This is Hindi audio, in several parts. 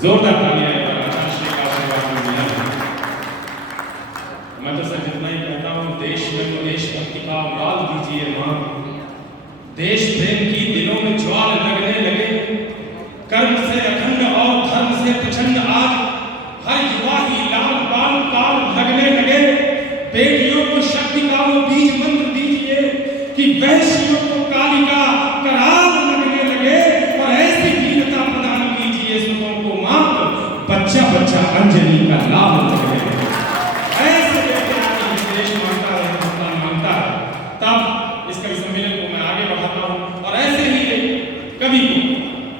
जोरदार तालियां श्री का आशीर्वाद मिला। मैं तो सर जितना ही कहता हूँ, देश में तो देशभक्ति का उड़ाल दीजिए माँ, देश प्रेम की दिलों में ज्वाल लगने लगे, कर्म से अखंड और धर्म से प्रचंड आज हर युवा ही लाल बाल काल लगने लगे। बेटियों को शक्ति का वो बीज मंत्र दीजिए कि वैश्यों को काली का करार लगने लगे, और ऐसी वीरता प्रदान कीजिए सुतों को मात बच्चा बच्चा अंजलि का लाभ लगे। ऐसे देश मानता है, हिंदुस्तान मानता है। तब इस कवि सम्मेलन को मैं आगे बढ़ाता हूँ, और ऐसे ही कवि को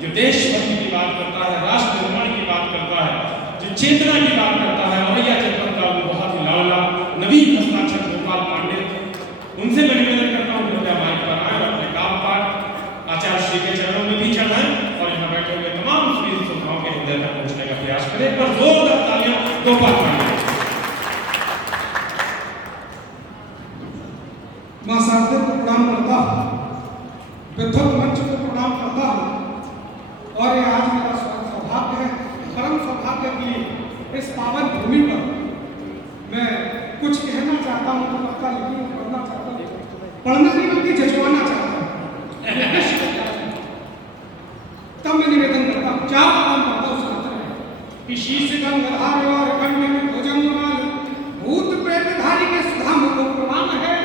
जो देशभक्ति की बात करता है, राष्ट्र निर्माण की बात करता है, जो चेतना की बात करता है, औरैया जनपद का वो बहुत ही लाडला नवीन हस्ताक्षर गोपाल पांडे, उनसे मैं निवेदन करता हूँ कि माइक पर आए और अपने काम पाठ आचार्य श्री के चरणों में भी चढ़ाएं, और यहाँ बैठे हुए तमाम श्री श्रोताओं के हृदय तक पहुंचने का प्रयास करें। पर जोरदार तालियां गोपाल पांडे। मां शारदा को प्रणाम करता हूँ, विद्वत मंच को प्रणाम करता हूँ, और ये आज मेरा सौभाग्य है, परम सौभाग्य की इस पावन भूमि पर मैं कुछ कहना चाहता हूँ, तो पक्का लिखी पढ़ना चाहता हूँ, पढ़ना नहीं बल्कि जजवाना चाहता हूँ। तब मैं निवेदन करता हूँ, चार काम करता हूँ साथ में, कि शीश गंगाधार और कंठ में भुजंगमान भूत प्रेतधारी के सुधाम को प्रणाम है।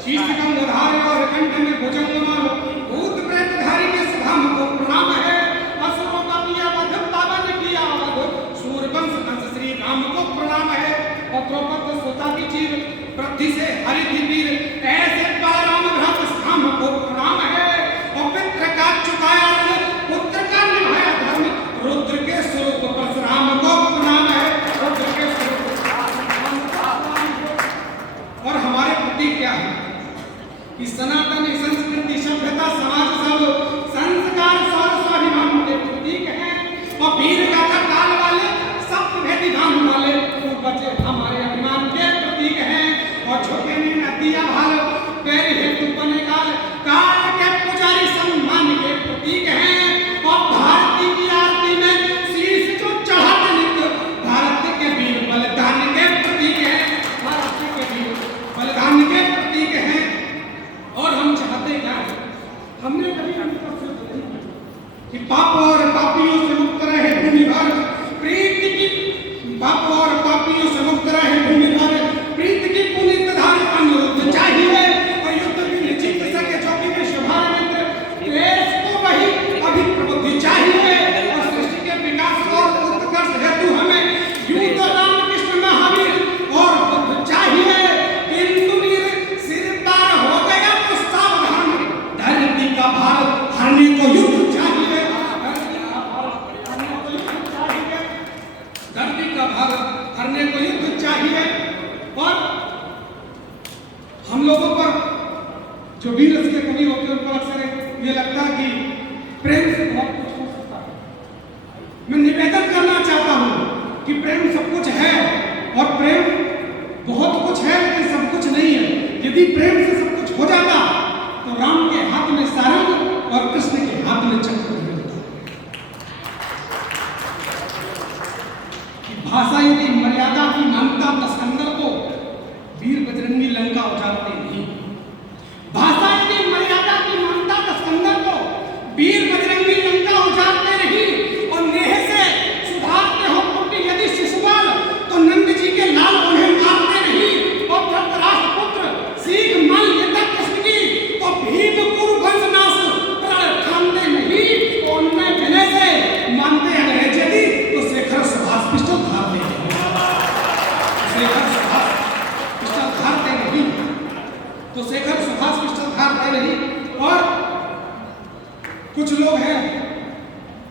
शीश गंगाधार और कंठ में भुजंगमान भूत प्रेतधारी के सुधाम को प्रणाम है। असुरों का किया वध पावन किया वध सूर्यवंश कंस श्री राम को प्रणाम है। और द्रौपदी सुता की चीर पृथ्वी से हरि वीर ऐसे बलराम भ्रात शाम को प्रणाम है। और पितृ का चुकाया पुत्र का निभाया धर्म रुद्र के स्वरूप परशुराम को प्रणाम है। रुद्र के स्वरूप परशुराम को प्रणाम है। और हमारे प्रतीक क्या है कि सनातन संस्कृति सभ्यता समाज सब संस्कार और स्वाभिमान के प्रतीक हैं। और वीर का काल वाले सप्तभेदी धाम वाले पूर्वज हमारे अभिमान के प्रतीक हैं। और छोटे ने नदिया भाल पैर हेतु बने काल काल के पुजारी सम्मान के प्रतीक हैं। और भारती की आरती में शीश जो चढ़ाते नित्य भारत के वीर बलिदान के प्रतीक हैं। भारत के वीर बलिदान के प्रतीक हैं। और हम चाहते क्या है, हमने कभी कि पाप और पापियों से मुक्त रहे भूमि भर प्रीति की पाप और पापियों से मुक्त रहे भूमि भर प्रीति की पुनीत धार अनुरुद्ध चाहिए। और युद्ध में जीत सके जो कि विश्वभार मित्र देश को वही अभिप्रबुद्धि चाहिए। और सृष्टि के विकास और उत्कर्ष हेतु हमें यूं तो रामकृष्ण महावीर और बुद्ध चाहिए। किंतु वीर सिर पार हो गया तो सावधान धरती का भार हरने को युद्ध चाहिए। धरती का भार हरने को युद्ध चाहिए। और हम लोगों पर जो वीर रस के कवि होते हैं उन पर अक्सर ये लगता है कि प्रेम से बहुत कुछ हो सकता है। मैं निवेदन करना चाहता हूं कि प्रेम सब कुछ है और प्रेम बहुत कुछ है लेकिन सब कुछ नहीं है। यदि प्रेम से सब कुछ हो जाता तो राम के हाथ में सारंग और कृष्ण के हाथ में चक्र मिलता। भाषा यदि मर्यादा की मानता तस्कंदर को वीर बजरंगी लंका उजाड़ते नहीं। भाषा यदि मर्यादा की मानता तस्कंदर को वीर बजरंगी लंका उजाड़ते नहीं। और नेह से सुधारते हो पुण्य यदि शिशुपाल तो नंद जी के लाल उन्हें मारते नहीं। और धृतराष्ट्र पुत्र सीख मान लेता कृष्ण की तो भीम कुरु वंशनाश प्रण ठानते नहीं। और उनमें विनय से मानते अंग्रेज यदि तो शेखर सुभाष पिस्टल धारते नहीं। शेखर सुभाष पिस्टल धारते नहीं तो शेखर सुभाष पिस्टल धारते नहीं। और कुछ लोग हैं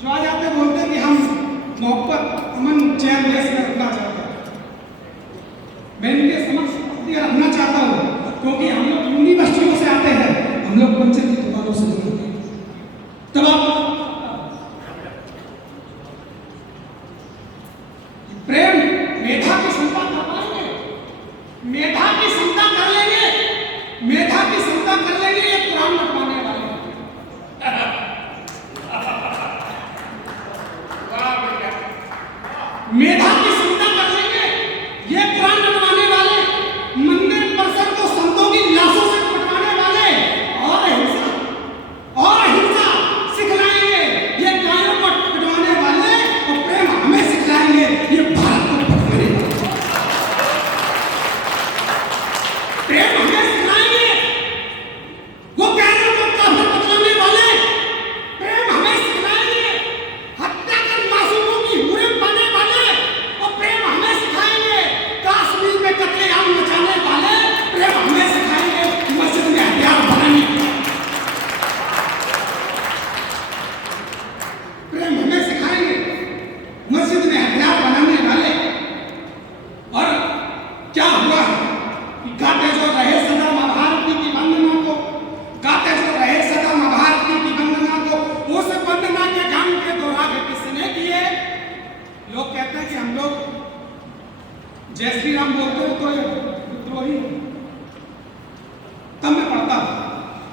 जो आ जाते बोलते हैं कि हम मोहब्बत अमन चैन देश में रखना चाहते हैं। मैं इनके समक्ष रखना चाहता हूँ क्योंकि हम लोग यूनिवर्सिटियों से आते हैं, हम लोग पंचर की दुकानों से नहीं आते। तब आप प्रेम मेधा की क्षमता कर पाएंगे, मेधा की क्षमता कर लेंगे, मेधा की क्षमता कर लेंगे ये कुरान बंटवाने वाले। मेधा की क्षमता कर लेंगे ये कुरान बंटवाने वाले, मंदिर परिसर को संतों की लाशों से पटवाने वाले और हिंसा सिखलाएंगे ये गायों को पटवाने वाले। और प्रेम हमें सिखलाएंगे ये भारत को पटवाने वाले। प्रेम हमें सिखलाएंगे वो गायों को काफिर पटवाने वाले। प्रेम हमें सिखलाएंगे हत्या कर मासूमों की हुरे पाने वाले। और प्रेम हमें सिखाएंगे कश्मीर में कत्लेआम मचाने वाले। प्रेम हमें सिखाएंगे मस्जिद में हथियार बनाने। प्रेम हमें सिखाएंगे मस्जिद में हथियार बनाने वाले। और क्या हुआ कि गाते जो रहे सदा महाभारती की वंदना को, गाते जो रहे सदा महाभारती की वंदना को, उस वंदना के गान के दो राग किसने किए। लोग कहते हैं कि हम लोग जय श्री राम बोलते हो तो ये विद्रोही। तब मैं पढ़ता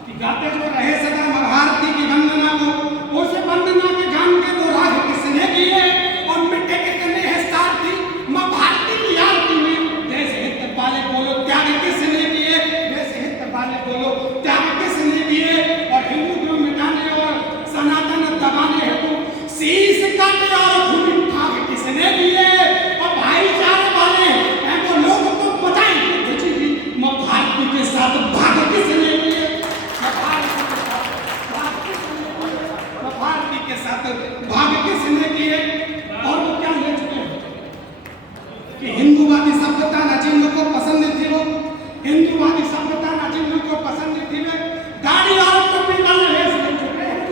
कि गाते जो रहे सदा महाभारती की वंदना को, उस वंदना के गान के दो राग किसने किए। और मिट्टे के कन्ने है सारथी मां भारती की आरती में जैसे हित पाले बोलो त्याग किसने किए, जैसे हित पाले बोलो त्याग किसने किए। और हिंदू धर्म मिटाने और सनातन दबाने हेतु शीश काटे और भूमि भाग किसने किसने दिए और भाईचारे वाले हैं वो लोग तो बताएं जी जी भारती के साथ भाग किसने दिए भारती के साथ भाग किसने किए और वो क्या ले चुके हैं कि हिंदूवादी सभ्यता न जिन लोगों को पसंद थी वो हिंदूवादी सभ्यता न जिन लोगों को पसंद थी वे दाढ़ी और टोपी वाले वेश ले चुके हैं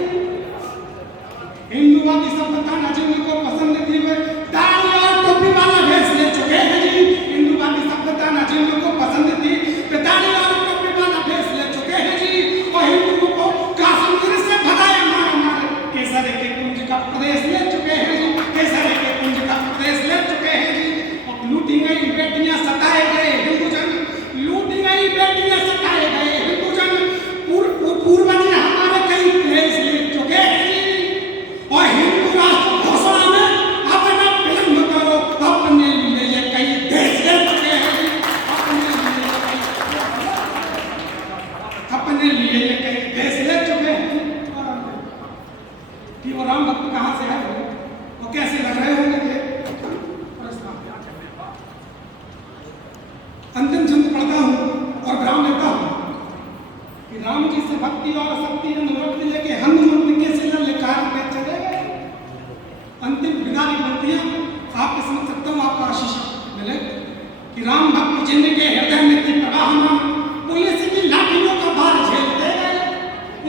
हिंदूवादी सभ्यता न जिन लोगों को पसंद थी वे दाढ़ी और टोपी वाला वेश ले चुके हैं जी हिंदूवादी सभ्यता न जिन लोगों को पसंद थी वे दाढ़ी और टोपी वाला वेश ले चुके हैं जी और हिंदुओं को कश्मीर से भगाए मार मार केसर के कुंज का प्रदेश ले चुके हैं जी केसर के कुंज का प्रदेश ले चुके हैं जी और लूटी गई बेटियां सताए गए हिंदूजन लूटी गई बेटियां सताए गए हिंदूजन पूर्वज हमारे कई प्लेस ले चुके हैं जी और हिंदू राष्ट्र घोषणा में अपना विलंब करो अपने लिए ये कई देश ले चुके हैं जी अपने लिए ये कई देश ले चुके हैं कि वो राम भक्त कहाँ से आए वो कैसे लग रहे होंगे ये अंतिम छंद पढ़ता हूँ और विराम लेता हूँ कि राम जी से भक्ति और शक्ति अनुरक्त लेके हनुमंत के सिर लिखार में चले गए अंतिम विदा की पंक्तियां आपके समझ सकता हूँ आपका आशीष मिले कि राम भक्त जिनके हृदय में थी प्रवाहमान पुलिस की लाठियों का भार झेलते गए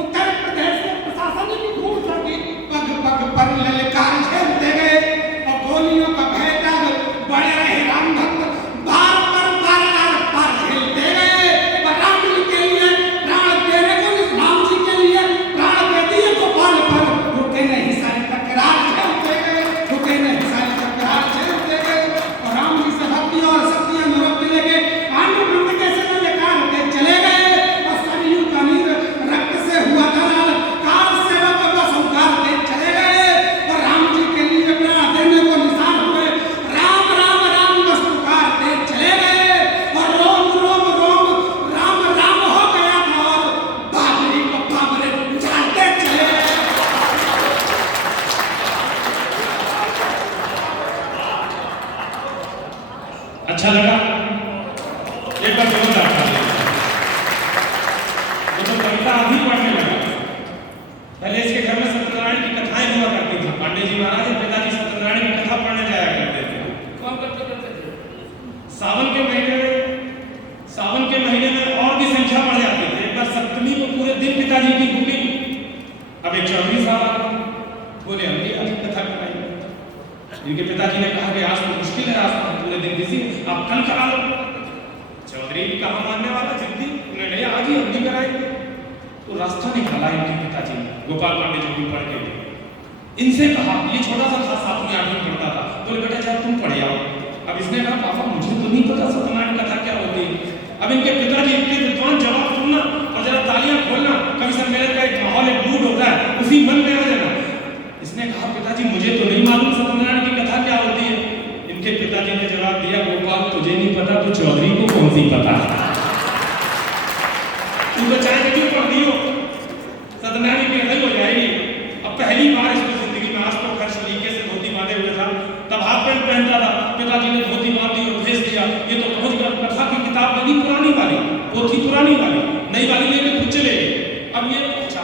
उत्तर प्रदेश से प्रशासन की घूर सकी पग पग पर ललकार झेलते गए और गोलियों का भय त्याग बड़े रहे राम भक्त बार पर पार झेलते गए और राम जी के लिए प्राण देने को राम जी के लिए प्राण दे दिए गोपाल पर रुके नहीं सारी तकरार झेलते गए रुके नहीं सारी तकरार झेलते गए और राम जी से भक्ति और शक्ति अनुरक्त लेके आनंद के से लेकर के चले गए और सरयू का नीर रक्त से हुआ धराल काल सेवक बस उतार के चले गए और राम जी के लिए प्राण देने को निशान हुए राम राम राम बस पुकारते चले गए और रोम रोम रोम राम राम हो गया था और बाबरी को बाबरे उछालते चले गए अच्छा लगा एक बार जोरदार ताली तो कविता अभी पढ़ने लगा पहले इसके घर में सत्यनारायण की कथाएं हुआ करती थी पांडे जी महाराज पिताजी सत्यनारायण की कथा पढ़ने जाया करते थे कौन करते थे सावन के महीने में और भी संख्या बढ़ जाती थी एक बार सप्तमी को पूरे दिन पिताजी की बुकिंग अब एक चौधरी साहब बोले हम भी आज कथा कराएंगे इनके पिताजी ने कहा कि आज तो मुश्किल है आज तो पूरे दिन बिजी आप कल करा लो चौधरी भी कहा मानने वाला जिद्दी उन्होंने नहीं आज ही हम भी कराएंगे तो रास्ता निकाला इनके पिताजी ने गोपाल पांडे जी भी पढ़ के इनसे कहा ये छोटा सा था 7वीं 8वीं पढ़ता था बोले बेटा जब तुम पढ़ आओ अब इसने कहा पापा मुझे तो नहीं पता सत्यनारायण कथा क्या होती है अब इनके पिताजी इतने विद्वान जवाब सुनना और जरा तालियां खोलना कभी सम्मेलन का एक माहौल एक मूड होता है उसी मन में आ जाना इसने कहा पिताजी मुझे तो नहीं मालूम सत्यनारायण की कथा क्या होती है इनके पिताजी ने जवाब दिया गोपाल तुझे नहीं पता तो चौधरी को कौन सी पता है तू तो चाहे क्यों पढ़ दियो सत्यनारायण की कथा हो जाएगी अब पहली बार इसकी जिंदगी में आज तो घर सलीके से धोती बांधे हुए था तब हाफ पैंट पहनता था पिताजी ने धोती बांध दी और भेज दिया ये तो पहुंच गया कथा की किताब लगी पुरानी वाली वो थी पुरानी वाली नई वाली लेके खुद चले गए अब ये पहुंचा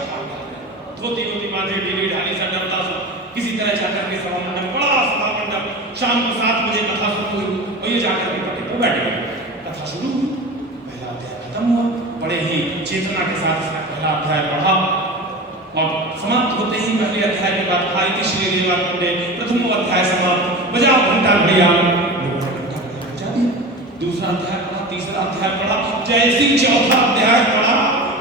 धोती बांधे ढीली ढाली सा डरता सा किसी तरह जाकर के सभा मंडप बड़ा सभा मंडप शाम को 7 बजे कथा शुरू हुई और ये जाकर के पटे पर बैठ गए कथा शुरू हुई पहला अध्याय खत्म हुआ बड़े ही चेतना के साथ इसका पहला अध्याय पढ़ा और समाप्त होते ही पहले अध्याय के बाद खाई थी श्री देवानंद ने प्रथम अध्याय समाप्त बजाओ घंटा घड़िया दूसरा अध्याय पढ़ा तीसरा अध्याय पढ़ा जैसे चौथा अध्याय पढ़ा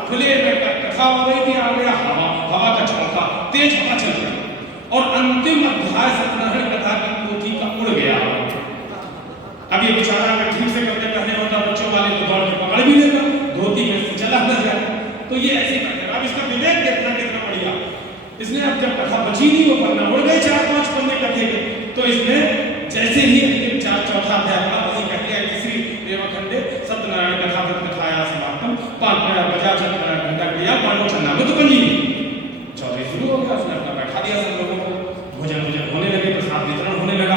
खुले कथा हो रही थी आ गया हवा का झोंका तेज हवा चल रही और अंतिम अध्याय सत्यनारायण कथा की पोथी का उड़ गया अब ये बेचारा अगर ठीक से करते पहले होता बच्चों वाले तो दौड़ के पकड़ भी लेता धोती में से चला न जाए तो ये ऐसे करते अब इसका विवेक देखना कितना बढ़िया इसने अब जब कथा बची नहीं वो पढ़ना उड़ गए 4-5 पन्ने कथे के तो इसने जैसे ही अंतिम चौथा अध्याय पढ़ा वही कह दिया तीसरी देवखंडे सत्यनारायण कथा कथाया समाप्तम बजा घंटा क्रिया पांडव छन्ना तो पंजी चौधरी शुरू हो गया उसने अपना बैठा दिया सब लोगों को भोजन होने लगे प्रसाद वितरण होने लगा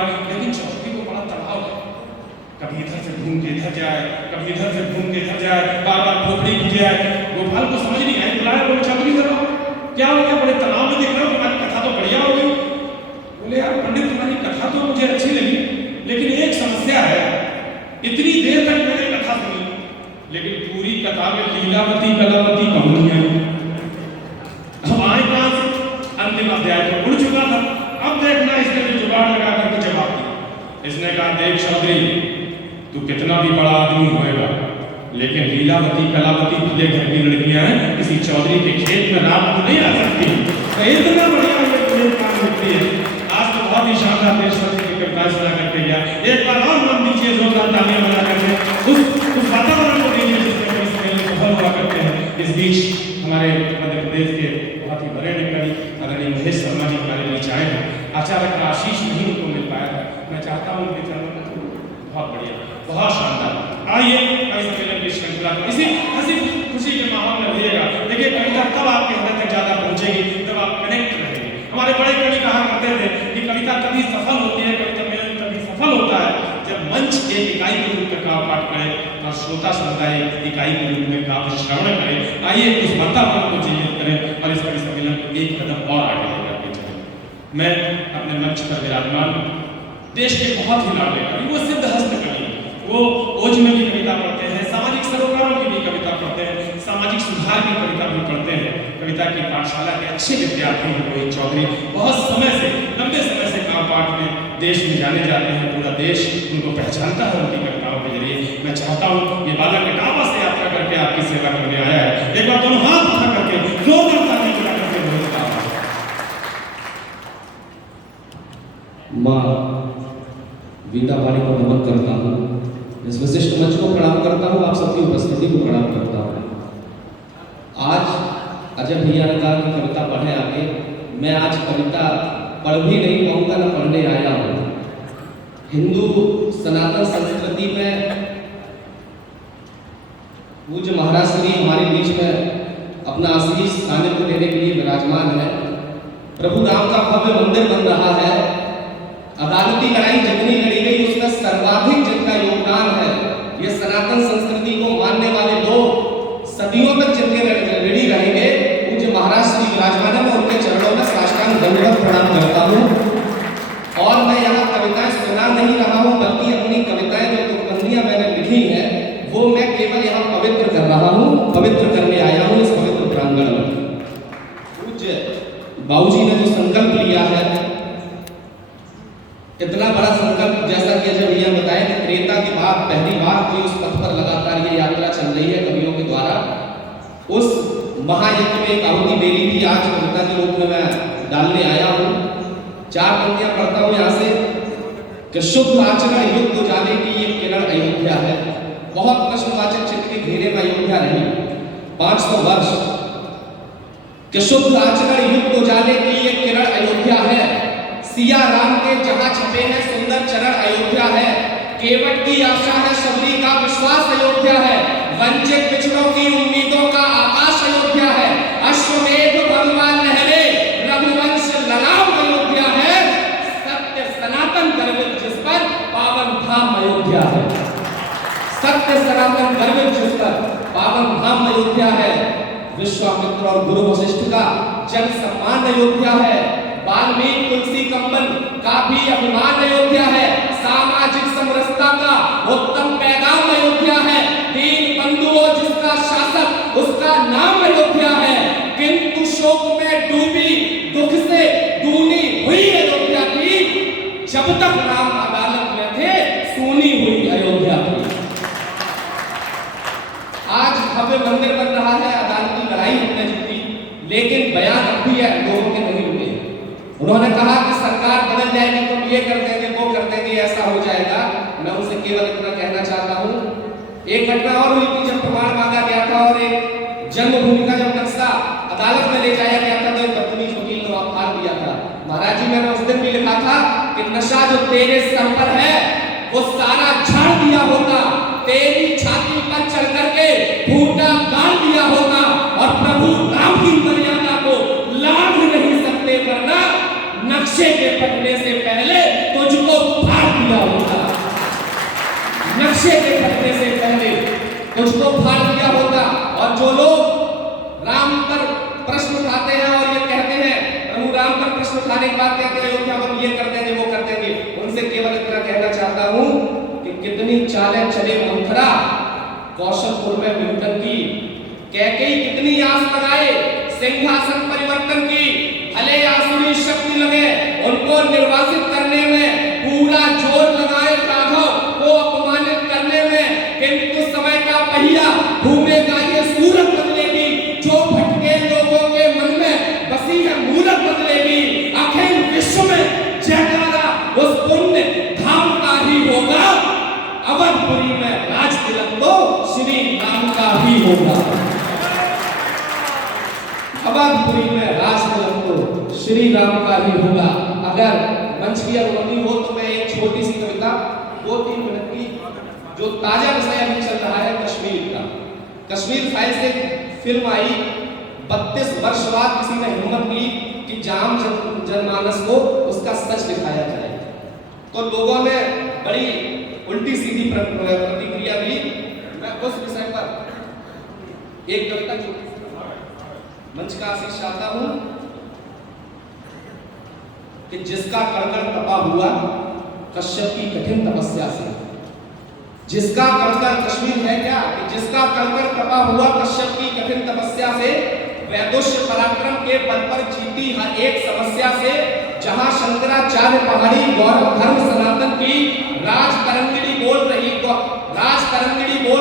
इसने कहा, देख चौधरी, तू कितना भी बड़ा आदमी होएगा, लेकिन लीलावती कलावती भले घर की लड़कियां हैं, किसी चौधरी के खेत में रात को नहीं आ सकती। तो इतना बढ़िया ये काम करती है। आज तो बहुत ही शानदार देशभक्ति की कविताएं सुना करके गया। एक बार और मन दीजिए, जोरदार तालियां बजा करके उस वातावरण को दीजिए जिसमें कवि सम्मेलन सफल हुआ करते हैं। इस बीच हमारे मध्य प्रदेश के बहुत ही वरेण्य कवि आदरणीय महेश शर्मा जी हमारे बीच आए हैं। अचानक आशीष नहीं उनको मिल पाया है। मैं चाहता हूँ उनके चरणों में बहुत बढ़िया, बहुत शानदार। आइए कवि सम्मेलन की श्रृंखला को इसी हंसी खुशी के माहौल में रहिएगा। देखिए, कविता तब आपके हृदय तक ज्यादा पहुंचेगी जब आप कनेक्ट रहेंगे। हमारे बड़े कवि कहा करते थे कि कविता तभी सफल होती है, कवि सम्मेलन तभी सफल होता है जब मंच एक इकाई के रूप में काव्य पाठ करे और श्रोता समुदाय एक इकाई के रूप में काव्य श्रवण करे। आइए उस वातावरण को जीवित करें और इस कवि सम्मेलन को एक कदम और आगे लेकर के चलें। मैं अपने मंच पर विराजमान देश के बहुत ही लाडले कवि, वो सिद्धहस्त कवि, वो ओज में भी कविता पढ़ते हैं, सामाजिक सरोकारों की भी कविता पढ़ते हैं, सामाजिक सुधार की कविता भी पढ़ते हैं। कविता की पाठशाला के अच्छे विद्यार्थी हैं रोहित चौधरी। बहुत समय से, लंबे समय से काव्य पाठ में देश में जाने जाते हैं। पूरा देश उनको पहचानता है उनकी कविताओं के जरिए। मैं चाहता हूँ ये बालक इटावा से यात्रा करके आपकी सेवा करने आया है। एक बार दोनों हाथ उठा करके जोरदार ताली बजा करके रोहित का माँ वीणा वाणी को नमन करता हूँ, इस विशिष्ट मंच को प्रणाम करता हूँ, आप सबकी उपस्थिति को प्रणाम करता हूँ। आज अजय भैया ने कहा कि कविता पढ़े आगे, मैं आज कविता पढ़ भी नहीं पाऊंगा, ना पढ़ने आया हूँ। हिंदू सनातन संस्कृति में पूज्य महाराज श्री हमारे बीच में अपना आशीष सानिध्य देने के लिए विराजमान है। प्रभु राम का भव्य मंदिर बन रहा है। अदालती लड़ाई जितनी लड़ी गई उसमें सर्वाधिक जिनका योगदान है, ये सनातन संस्कृति को मानने वाले लोग सदियों तक जिनके लड़ी रहेंगे, पूज्य महाराज श्री विराजमान है। मैं उनके चरणों में साष्टांग दंडवत प्रणाम करता हूँ। और मैं यहाँ कविताएं सुना नहीं रहा हूँ, बल्कि अपनी कविताएं जो तुकबंदियां मैंने लिखी हैं वो मैं केवल यहाँ पवित्र कर रहा हूँ, पवित्र करने आया हूँ इस पवित्र प्रांगण में। पूज्य बाबूजी ने जो संकल्प लिया है, इतना बड़ा संकल्प, जैसा कि अजय भैया बताया कि त्रेता के बाद पहली बार कोई उस पथ पर लगातार ये यात्रा चल रही है कवियों के द्वारा। उस महायज्ञ में एक आहुति मेरी भी आज कविता के रूप में मैं डालने आया हूँ। 4 पंक्तियां पढ़ता हूँ यहाँ से कि शुद्ध आचरण युद्ध जाने की ये किरण अयोध्या है। बहुत प्रश्नवाचक चिन्ह के घेरे में अयोध्या रही 500 वर्ष। कि शुद्ध आचरण युद्ध जाने की ये किरण अयोध्या है। सिया राम के जहां छपे हैं सुंदर चरण अयोध्या है। केवट की आशा है, शबरी का विश्वास अयोध्या है। वंचित पिछड़ों की उम्मीदों का आकाश अयोध्या है। अश्वमेध भगवान लहरे रघुवंश ललाम अयोध्या है। सत्य सनातन गर्वित जिस पर पावन धाम अयोध्या है। सत्य सनातन गर्वित जिस पर पावन धाम अयोध्या है। विश्वामित्र और गुरु वशिष्ठ का जन सम्मान अयोध्या है। वाल्मीकि तुलसी कंबल का भी अभिमान अयोध्या है। सामाजिक समरसता का उत्तम पैगाम अयोध्या है। दीन बंधुओं जिसका शासक उसका नाम अयोध्या है। किंतु शोक में डूबी दुख से दूनी हुई अयोध्या की। जब तक राम अदालत में थे सूनी हुई अयोध्या की। आज भव्य मंदिर बन रहा है, अदालती लड़ाई हमने जीती, लेकिन बयान अब भी है लोगों के नहीं हुए। उन्होंने कहा कि सरकार बदल जाएगी तो ये कर देंगे, वो कर देंगे, ऐसा हो जाएगा। मैं उनसे केवल इतना कहना चाहता हूँ, एक घटना और हुई थी जब प्रमाण मांगा गया था और एक जन्मभूमि का जब नक्शा अदालत में ले जाया गया था तो एक बदतमीज वकील ने वहां फाड़ दिया था। महाराज जी, मैंने उस दिन भी लिखा था कि नशा जो तेरे सर पर है वो सारा झाड़ दिया होता, तेरी छाती पर चढ़ करके फूटा गाड़ दिया होता और प्रभु राम की मर्यादा को लाभ नहीं सकते वरना नक्शे के फटने से पहले तुझको फाड़ दिया होता। नक्शे के फटने से पहले तुझको फाड़ दिया होता। और जो लोग राम पर प्रश्न उठाते हैं और ये कहते हैं, प्रभु राम पर प्रश्न उठाने के बाद कहते हैं अयोध्या में ये कर देंगे, वो कर देंगे, उनसे केवल इतना कहना चाहता हूं कि कितनी चालें चले मंथरा कौशलपुर में विघटन की। कैकेयी कितनी आस लगाए सिंहासन परिवर्तन की। भले आसुरी शक्ति लगे उनको निर्वासित करने में पूरा जोर लगा होगा। अवधपुरी में राज तिलक तो श्री राम का ही होगा। अगर मंच की अनुमति हो तो मैं एक छोटी सी कविता 2-3 मिनट की, जो ताजा विषय अभी चल रहा है कश्मीर का। कश्मीर फाइल से फिल्म आई, 32 वर्ष बाद किसी ने हिम्मत की कि जाम जनमानस को उसका सच दिखाया जाए, तो लोगों ने बड़ी उल्टी सीधी प्रतिक्रिया दी। मैं उस विषय पर एक कविता जो मंच का आशीष चाहता हूं कि जिसका कणकण तपा हुआ कश्यप की कठिन तपस्या से, जिसका कणकण, कश्मीर है क्या, कि जिसका कणकण तपा हुआ कश्यप की कठिन तपस्या से, वैदुष्य पराक्रम के बल पर जीती हर एक समस्या से, जहां शंकराचार्य पहाड़ी गौरव धर्म सनातन की राज तरंगिणी बोल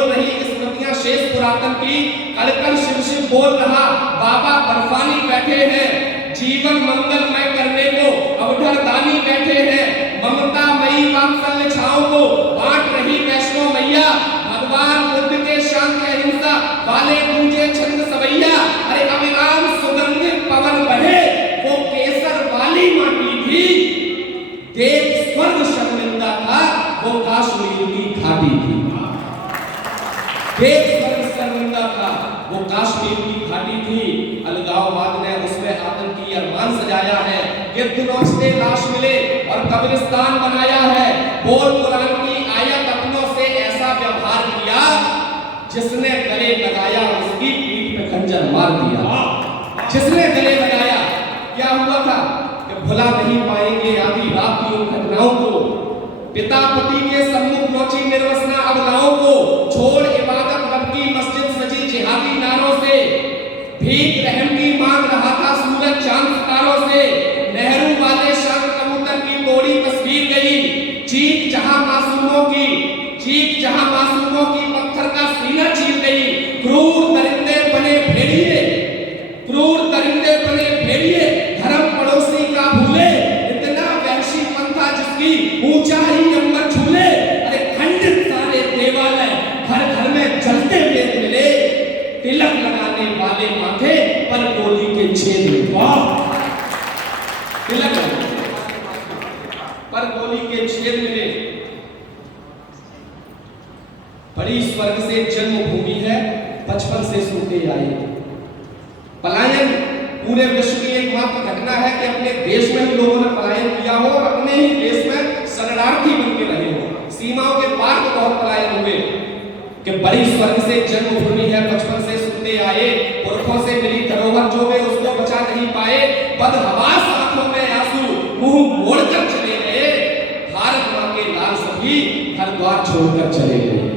रही स्मृतियां शेष पुरातन की, कलकल शिव शिव बोल रहा बाबा बर्फानी बैठे हैं, जीवन मंगलमय करने को अवधर दानी बैठे हैं, ममता मई वात्सल्य छाओं को बांट रही वैष्णो मैया, भगवान बुद्ध के शांति अहिंसा वाले गूंजे छंद सवैया, अरे अविराम सुगंधित पवन बहे वो केसर वाली माटी थी, देख स्वर्ग शर्मिंदा था वो काश्मीर की घाटी थी, देख स्वर्ग शर्मिंदा था वो कश्मीर की घाटी थी, अलगाववाद ने उसमें आतंकी अरमान सजाया है, गिरदनोचते लाश मिले और कब्रिस्तान बनाया है, बोल कुरान की आयत अपनों से ऐसा व्यवहार किया, जिसने गले लगाया उसकी पीठ पे खंजर मार दिया, जिसने गले लगाया। क्या हुआ था कि भुला नहीं पाएंगे आधी रात की उन घटनाओं को, पिता पति के सम्मुख नोची निर्वसना अबलाओं को, छोड़ इबादत रब की मस्जिद सजी जिहादी नारों से, भीख रहम की मांग रहा था सूरज चांद सितारों से, नेहरू वाले शांत कबूतर की तोड़ी तस्वीर गई, चीख जहां मासूमों की पत्थर का सीना चीर गई, क्रूर दरिंदे बने भेड़िए धर्म पड़ोसी का भूले, इतना वहशी पंथा जिसकी ऊंचाई अंबर छूले, अरे खंडित सारे देवालय घर घर में जलते हुए मिले, तिलक लगाने वाले माथे पर गोली के छेद तिलक पर गोली के छेद मिले। बड़ी स्वर्ग से जन्मभूमि है, बचपन से सुनते आए। पलायन पूरे विश्व की एकमात्र घटना है कि अपने देश में ही लोगों ने पलायन किया हो और अपने ही देश में शरणार्थी बन के रहे हो। सीमाओं के पार तो बहुत पलायन हुए कि बड़ी स्वर्ग से जन्मभूमि है, बचपन से सुनते आए, पुरखों से मिली धरोहर जो वे उसको बचा नहीं पाए, बदहवास आंखों में आंसू मुंह मोड़कर चले गए, भारत मां के लाल सभी घर द्वार छोड़कर चले गए,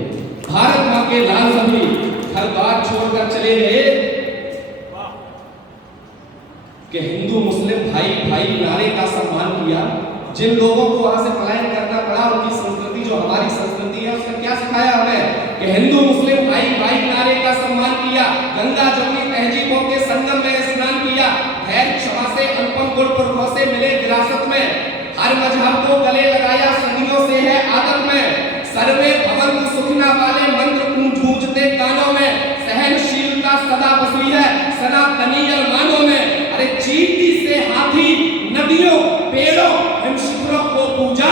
भारत मां के लाल सभी घर द्वार छोड़कर चले गए। कि हिंदू मुस्लिम भाई भाई नारे का सम्मान किया, जिन लोगों को वहां से पलायन करना पड़ा उनकी संस्कृति जो हमारी संस्कृति है उसने क्या सिखाया हमें कि हिंदू मुस्लिम भाई भाई नारे का सम्मान किया, गंगा जमुनी तहजीबों के संगम में स्नान किया, धैर्य क्षमा से अनुपम गुण पुरखों से मिले विरासत में, हर मजहब को गले लगाया सदियों से है आदत में, सर्वे भवन्तु सुखिनः वाले मंत्र गूंजते कानों में, सहनशीलता सदा बसी है सनातनी अरमानों में, अरे चींटी से हाथी नदियों पेड़ों हिम शिखरों को पूजा,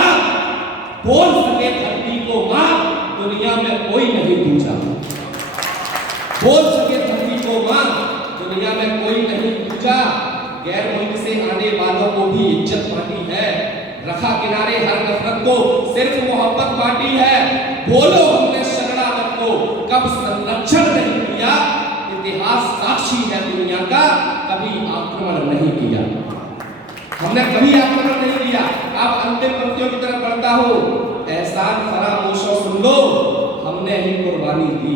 बोल सके धरती को मां दुनिया में कोई नहीं पूजा, बोल सके धरती को मां दुनिया में कोई नहीं पूजा, गैर मुल्क से आने वालों को भी इज्जत बांटी है, रखा किनारे हर नफरत को सिर्फ मोहब्बत बांटी है, बोलो हमने शरणागत को कब संरक्षण नहीं किया, इतिहास साक्षी है दुनिया का कभी आक्रमण नहीं किया, हमने कभी आक्रमण नहीं किया। आप अंतिम पंक्तियों की तरफ बढ़ता हो, एहसान फरामोशो सुन लो हमने ही कुर्बानी दी।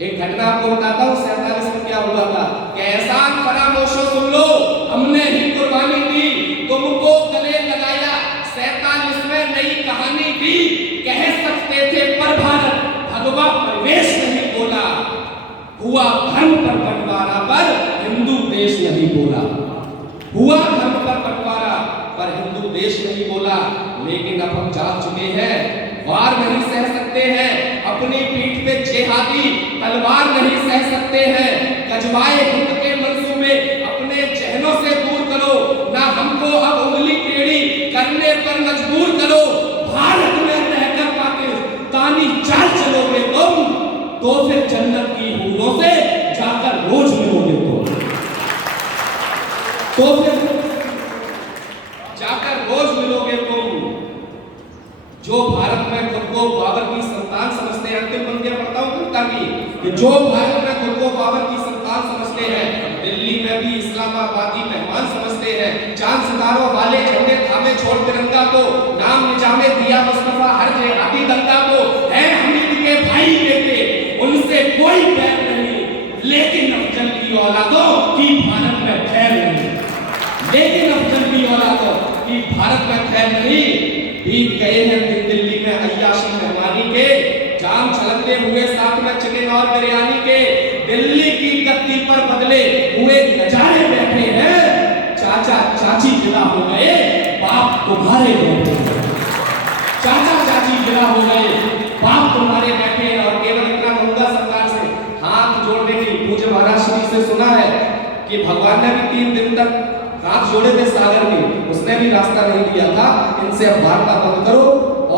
एक घटना आपको बताता हूँ 47 में क्या हुआ था कि एहसान फरामोशो सुन लो हमने ही कुर्बानी दी, तुमको गले लगाया 47 में नई कहानी दी, कह सकते थे पर भारत भगवा प्रवेश नहीं बोला, हुआ धर्म पर बंटवारा पर हिंदू देश नहीं बोला, हुआ धर्म पर बंटवारा पर हिंदू देश नहीं बोला, लेकिन अब हम जान चुके हैं वार नहीं सह सकते हैं, अपनी पीठ पे जेहादी तलवार नहीं सह सकते हैं। गजवाए हिंद के मंसूबे अपने चेहरों से दूर करो, ना हमको अब उंगली टेढ़ी करने पर मजबूर करो। भारत में रहकर पाकिस्तानी चाल चलोगे तुम, तो फिर जन्नत की हूरों से जाकर रोज मिलोगे तो फिर जाकर रोज मिलोगे तुम। जो भारत में खुद को बाबर की संतान समझते हैं, अंतिम पंक्तियां पढ़ता हूं कविता की, कि जो भारत में खुद को बाबर की संतान समझते हैं, दिल्ली में भी इस्लामाबादी मेहमान समझते हैं। चांद सितारों वाले झंडे थामे छोड़ तिरंगा को, नाम निजामे दिया मुस्तफा हर जिहादी दंगा को। है हमीद के भाई बेटे उनसे कोई बैर नहीं, लेकिन अफजल की औलादों की भारत में खैर नहीं, लेकिन अफजल की औलादों की भारत में खैर नहीं। बीत गए हैं दिन दिल्ली में अय्याशी मेहमानी के, जाम छलकते हुए साथ में चिकन और बिरयानी के। दिल्ली की गद्दी पर बदले हुए नजारे बैठे हैं, चाचा चाची गिरा हो गए, बाप तुम्हारे बैठे हैं। चाचा चाची गिरा हो गए, बाप तुम्हारे बैठे हैं। और केवल इतना कहूंगा सरकार से, हाथ जोड़ने की पूज्य महाराज श्री से सुना है कि भगवान ने भी 3 दिन तक हाथ जोड़े थे सागर में, उसने भी रास्ता नहीं दिया था। इनसे अब वार्ता बंद करो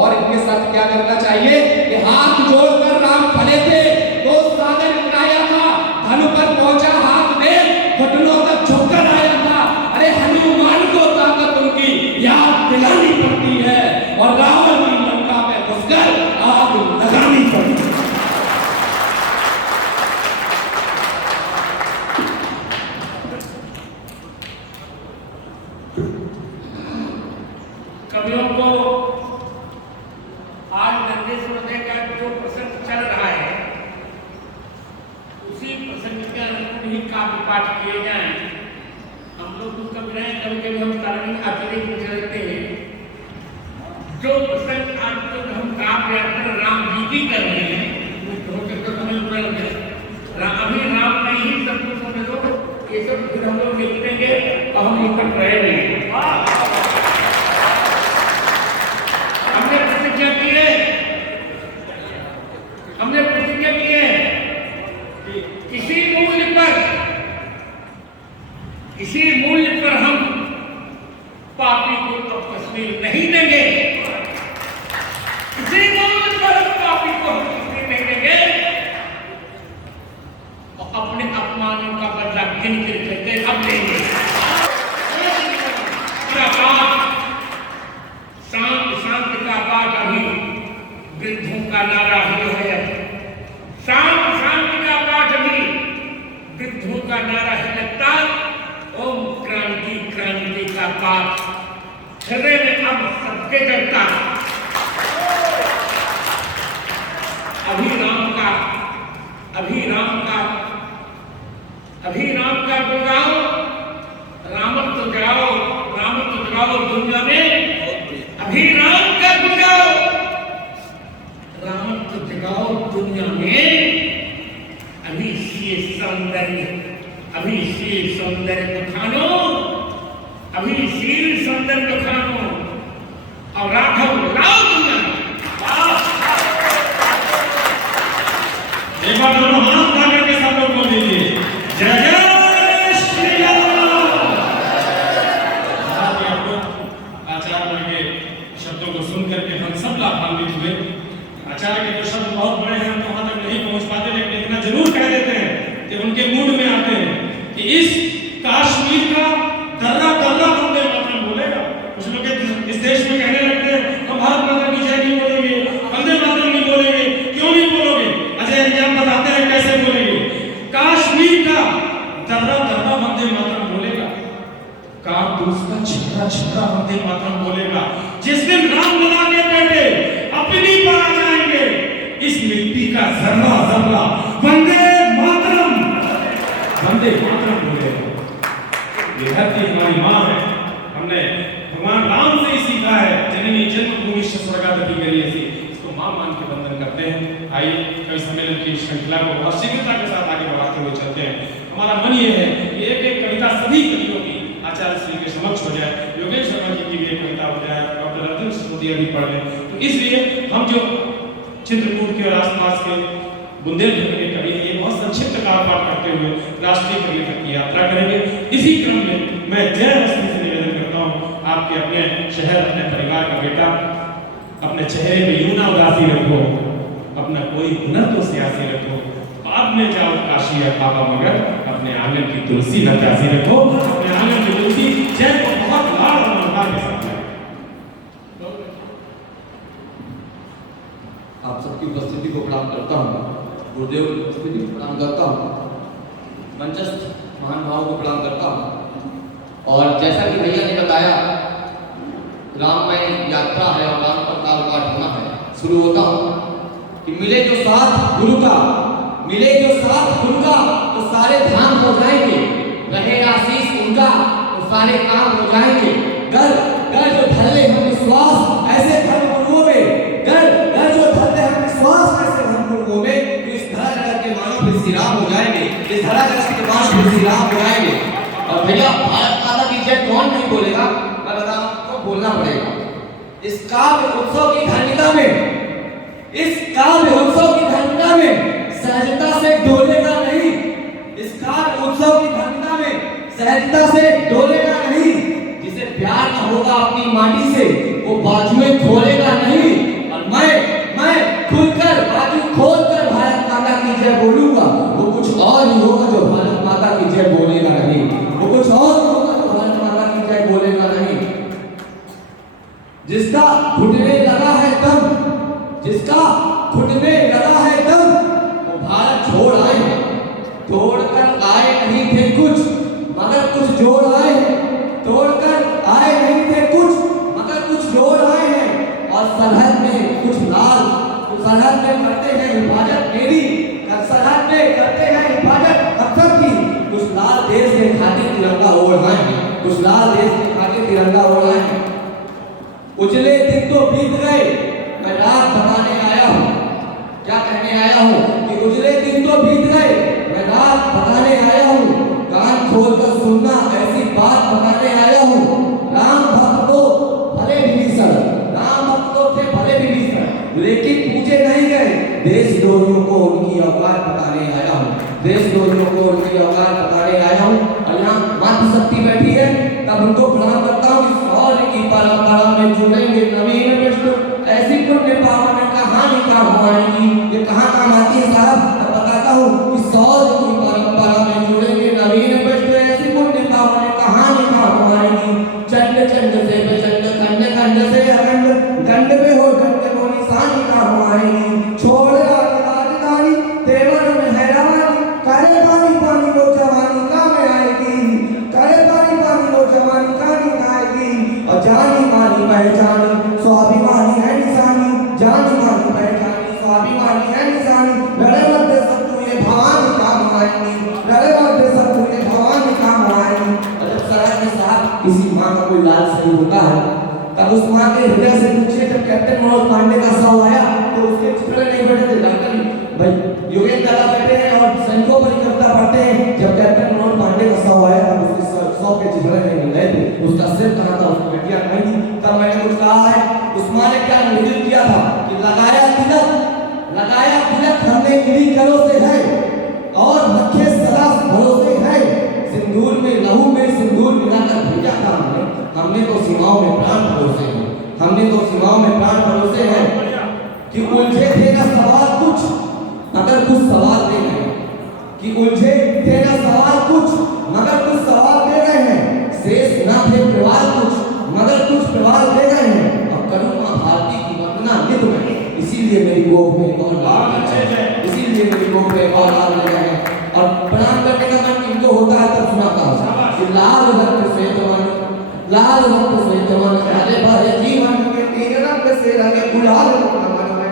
और इनके साथ क्या करना चाहिए कि हाथ जोड़कर राम खड़े थे तो सागर इतराया था, धन पर पहुंचा हाथ दे, घुटनों तक झुककर आया था। अरे हनुमान को ताकत उनकी याद दिलानी पड़ती है, और रावण की लंका में घुसकर आग लगानी पड़ती है। कवियों को आज नंदेश्वर का जो प्रसंग चल रहा है, उसी प्रसंग के अनुकूल ही काव्य पाठ किए जाएं। हम लोग कुछ कवि रहे, कभी कभी हम तार्किक अतिरिक्त में चलते हैं। जो प्रसंग आज तक हम काव्य राम जी की कर रहे हैं, अभी राम नहीं ही सब कुछ समझ लो, ये सब फिर हम लोग लिखेंगे और हम निकट रहे नहीं। हमने प्रतिज्ञा की है कि किसी मूल्य पर हम पापी को अब तस्वीर नहीं देंगे, किसी मूल्य पर हम पापी को हम तस्वीर नहीं देंगे, और अपने अपमानों का बदला गिन गिन करके अब लेंगे। शांत शांत का पाठ अभी वृद्धों का नारा ही है, शांत शांत का पाठ अभी वृद्धों का नारा है लगता। ओम क्रांति क्रांति का पाठ हृदय में अब सबके जगता। अभी राम का गुणगाओ, रामत्व जगाओ दुनिया में। अभी राम का गुणगाओ, रामत्व जगाओ दुनिया में। अभी से सौंदर्य बखानो, अभी शील सौंदर्य बखानो, और राघव लाओ दुनिया में। एक बार दोनों हाथ उठा करके सब लोग बोल दीजिए, जय जय श्री राम। आचार्य के शब्दों को सुन करके हम सब लाभान्वित हुए। आचार्य के जो शब्द बहुत बड़े हैं, हम वहां तक नहीं पहुंच पाते, लेकिन इतना जरूर कह देते हैं कि उनके मूड में आते हैं कि इस काश्मीर का दर्रा दर्रा वंदे मातरम बोलेगा। कुछ लोग इस देश में कहने लगते हैं हम भारत माता की जय नहीं बोलेंगे, वंदे मातरम नहीं बोलेंगे। क्यों नहीं बोलोगे? अजय आप बताते हैं कैसे बोलेंगे। काश्मीर का दर्रा दर्रा वंदे मातरम बोलेगा, कारतूस का छिपरा छिपरा वंदे मातरम बोलेगा। जिस दिन राम लला के बेटे अपनी पर आ जाएंगे, इस मिट्टी का जर्रा जर्रा वंदे मातरम बोलेगा। ये धरती हमारी माँ है, हमने भगवान राम से ही सीखा है, जननी जन्मभूमि स्वर्गादपि गरीयसी। इसको माँ मान के वंदन करते हैं। आइए कवि सम्मेलन की श्रृंखला को बहुत शीघ्रता के साथ आगे बढ़ाते हुए चलते हैं। हमारा मन ये है कि एक एक कविता सभी कवियों की आचार्य श्री के समक्ष हो जाए। योगेश शर्मा जी की भी एक कविता हो जाए, डॉक्टर अर्जुन सिसोदिया भी पढ़ लें। इसलिए हम जो चित्रकूट के और आसपास के बुंदेलखंड के कवि ये बहुत संक्षिप्त काल पाठ करते हुए राष्ट्रीय कवि तक की यात्रा करेंगे। इसी क्रम में मैं जय अवस्थी से निवेदन करता हूँ, आपके अपने शहर, अपने परिवार का बेटा, अपने चेहरे पे यूं ना उदासी रखो, अपना कोई हुनर तो सियासी रखो, बाद में जाओ काशी या बाबा मगर अपने आंगन की तुलसी न प्यासी रखो। अपने आंगन की तुलसी जय को बहुत लाड़ और ममता के साथ है। आप सबकी उपस्थिति को प्रणाम करता हूँ, गुरुदेव की उपस्थिति को प्रणाम करता हूँ, मंचस्थ महान भावों को प्रणाम करता हूँ। और जैसा कि भैया ने बताया, राममय यात्रा है और राम का काल पाठ होना है। शुरू होता हूँ कि मिले जो साथ गुरु का, मिले जो साथ गुरु का तो सारे धाम हो जाएंगे, रहे आशीष उनका तो सारे काम हो जाएंगे। गर गर जो धरले हम विश्वास ऐसे धर्म गुरुओं में, गर गर जो धरले हम विश्वास ऐसे धर्म गुरुओं में, तो इस धरा जगत के मानव फिर श्री राम हो जाएंगे, इस धरा जगत के मानव फिर श्री राम हो जाएंगे। और भैया भारत माता की जय कौन नहीं बोलेगा, मैं बताऊं आपको, बोलना पड़ेगा। इस काव्य उत्सव की धन्यता में, इस काव्य उत्सव की धन्यता में सहजता से डोलेगा नहीं, इस काव्य उत्सव की धन्यता में सहजता से डोलेगा नहीं। जिसे प्यार न होगा अपनी माटी से वो बाजुएं खोलेगा नहीं। और मैं खुलकर बाजू खोलकर भारत माता की जय बोलूंगा, वो कुछ और ही होगा जो भारत माता की जय बोलेगा नहीं, वो कुछ और होगा जो भारत माता की जय बोलेगा नहीं। जिसका घुटने लगा है दम, जिसका घुटने लगा है दम, वो भारत छोड़ आए हैं, तोड़कर आए नहीं थे कुछ मगर कुछ जोड़ आए हैं, तोड़कर आए नहीं थे कुछ मगर कुछ जोड़ आए हैं। और सरहद में कुछ लाल, सरहद में करते हैं हिफाजत मेरी, सरहद में करते हैं हिफाजत अक्सर की, कुछ लाल देश के खातिर तिरंगा ओढ़ आए हैं, कुछ लाल देश के खातिर तिरंगा ओढ़ आए हैं। उजले दिन तो बीत गए, मैं रात बताने आया हूँ, क्या कहने आया हूँ कि उजले दिन तो बीत गए, मैं रात बताने आया हूँ, कान खोलकर सुनना ऐसी बात बताने आया हूँ। राम भक्त तो भले विभीषण, राम भक्त तो थे भले विभीषण, लेकिन पूजे नहीं गए, देशद्रोहियों को उनकी औकात बताने आया हूँ, देशद्रोहियों को उनकी औकात बताने आया हूँ। और यहाँ मातृशक्ति बैठी है, तब उनको प्रणाम करता हूँ। शौर्य की परंपरा में जुड़ेंगे नवीन विष्णु, ऐसी पुण्य पावन कहानी काम आएगी। ये कहाँ काम आती है साहब, मैं बताता हूँ कि शौर्य की परंपरा में जुड़ेंगे नवीन विष्णु, ऐसी पुण्य पावन कहानी काम आएगी। चंड चंड से प्रचंड, खंड खंड से अखंड, दंड में हो दंड को निशानी काम आएगी। छोड़ राजधानी तेवर में है रवानी, करे पानी पानी वो जवानी काम आएगी, करे पानी पानी वो जवानी काम आएगी। और जानी मानी पहचानी स्वाभिमानी है निशानी, जानी मानी पहचानी स्वाभिमानी है निशानी। लड़े मध्य शत्रु ये भवानी काम आएंगी, लड़े मध्य शत्रु ये भवानी काम आएंगी। और जब सरहद में साहब किसी माँ का कोई लाल सही होता है, तब उस माँ के हृदय से पूछिए, जब कैप्टन मनोज पांडे का शव आया तो उसके चित्र नहीं बैठे थे, डॉक्टर भाई योगेंद्र दादा बैठे हैं और सैनिकों पर कविता पढ़ते हैं। जब कैप्टन मनोज पांडे का शव आया तब उसके शव के चित्र नहीं मिल रहे थे, उसका सिर कहाँ था, उसकी हड्डियां कहीं थी। तब मैंने कुछ कहा है, उस माँ ने क्या निवेदन किया था कि लगाया तिलक हमने इन्हीं करों से है और रखे सदा भरोसे है। सिंदूर में लहू में सिंदूर मिलाकर भेजा था हमने तो सीमाओं में प्राण भरोसे हैं, हमने तो सीमाओं में प्राण भरोसे हैं। कि उलझे थे ना सवाल कुछ मगर कुछ सवाल दे गए, कि उलझे थे ना सवाल कुछ मगर कुछ सवाल दे गए हैं। शेष ना थे प्रवाल कुछ मगर कुछ प्रवाल दे गए हैं। और करूँ माँ भारती की वंदना नित में, इसीलिए मेरी गोद में और लाल लगे हैं, इसीलिए मेरी गोद में और लाल लगे हैं। और प्रणाम करने का मन इनको होता है तब सुनाता हूँ कि लाल रक्त श्वेत मन, लाल रक्त श्वेत मन, हरे भरे जीवन में तीन रंग से रंगे गुलाल मन है।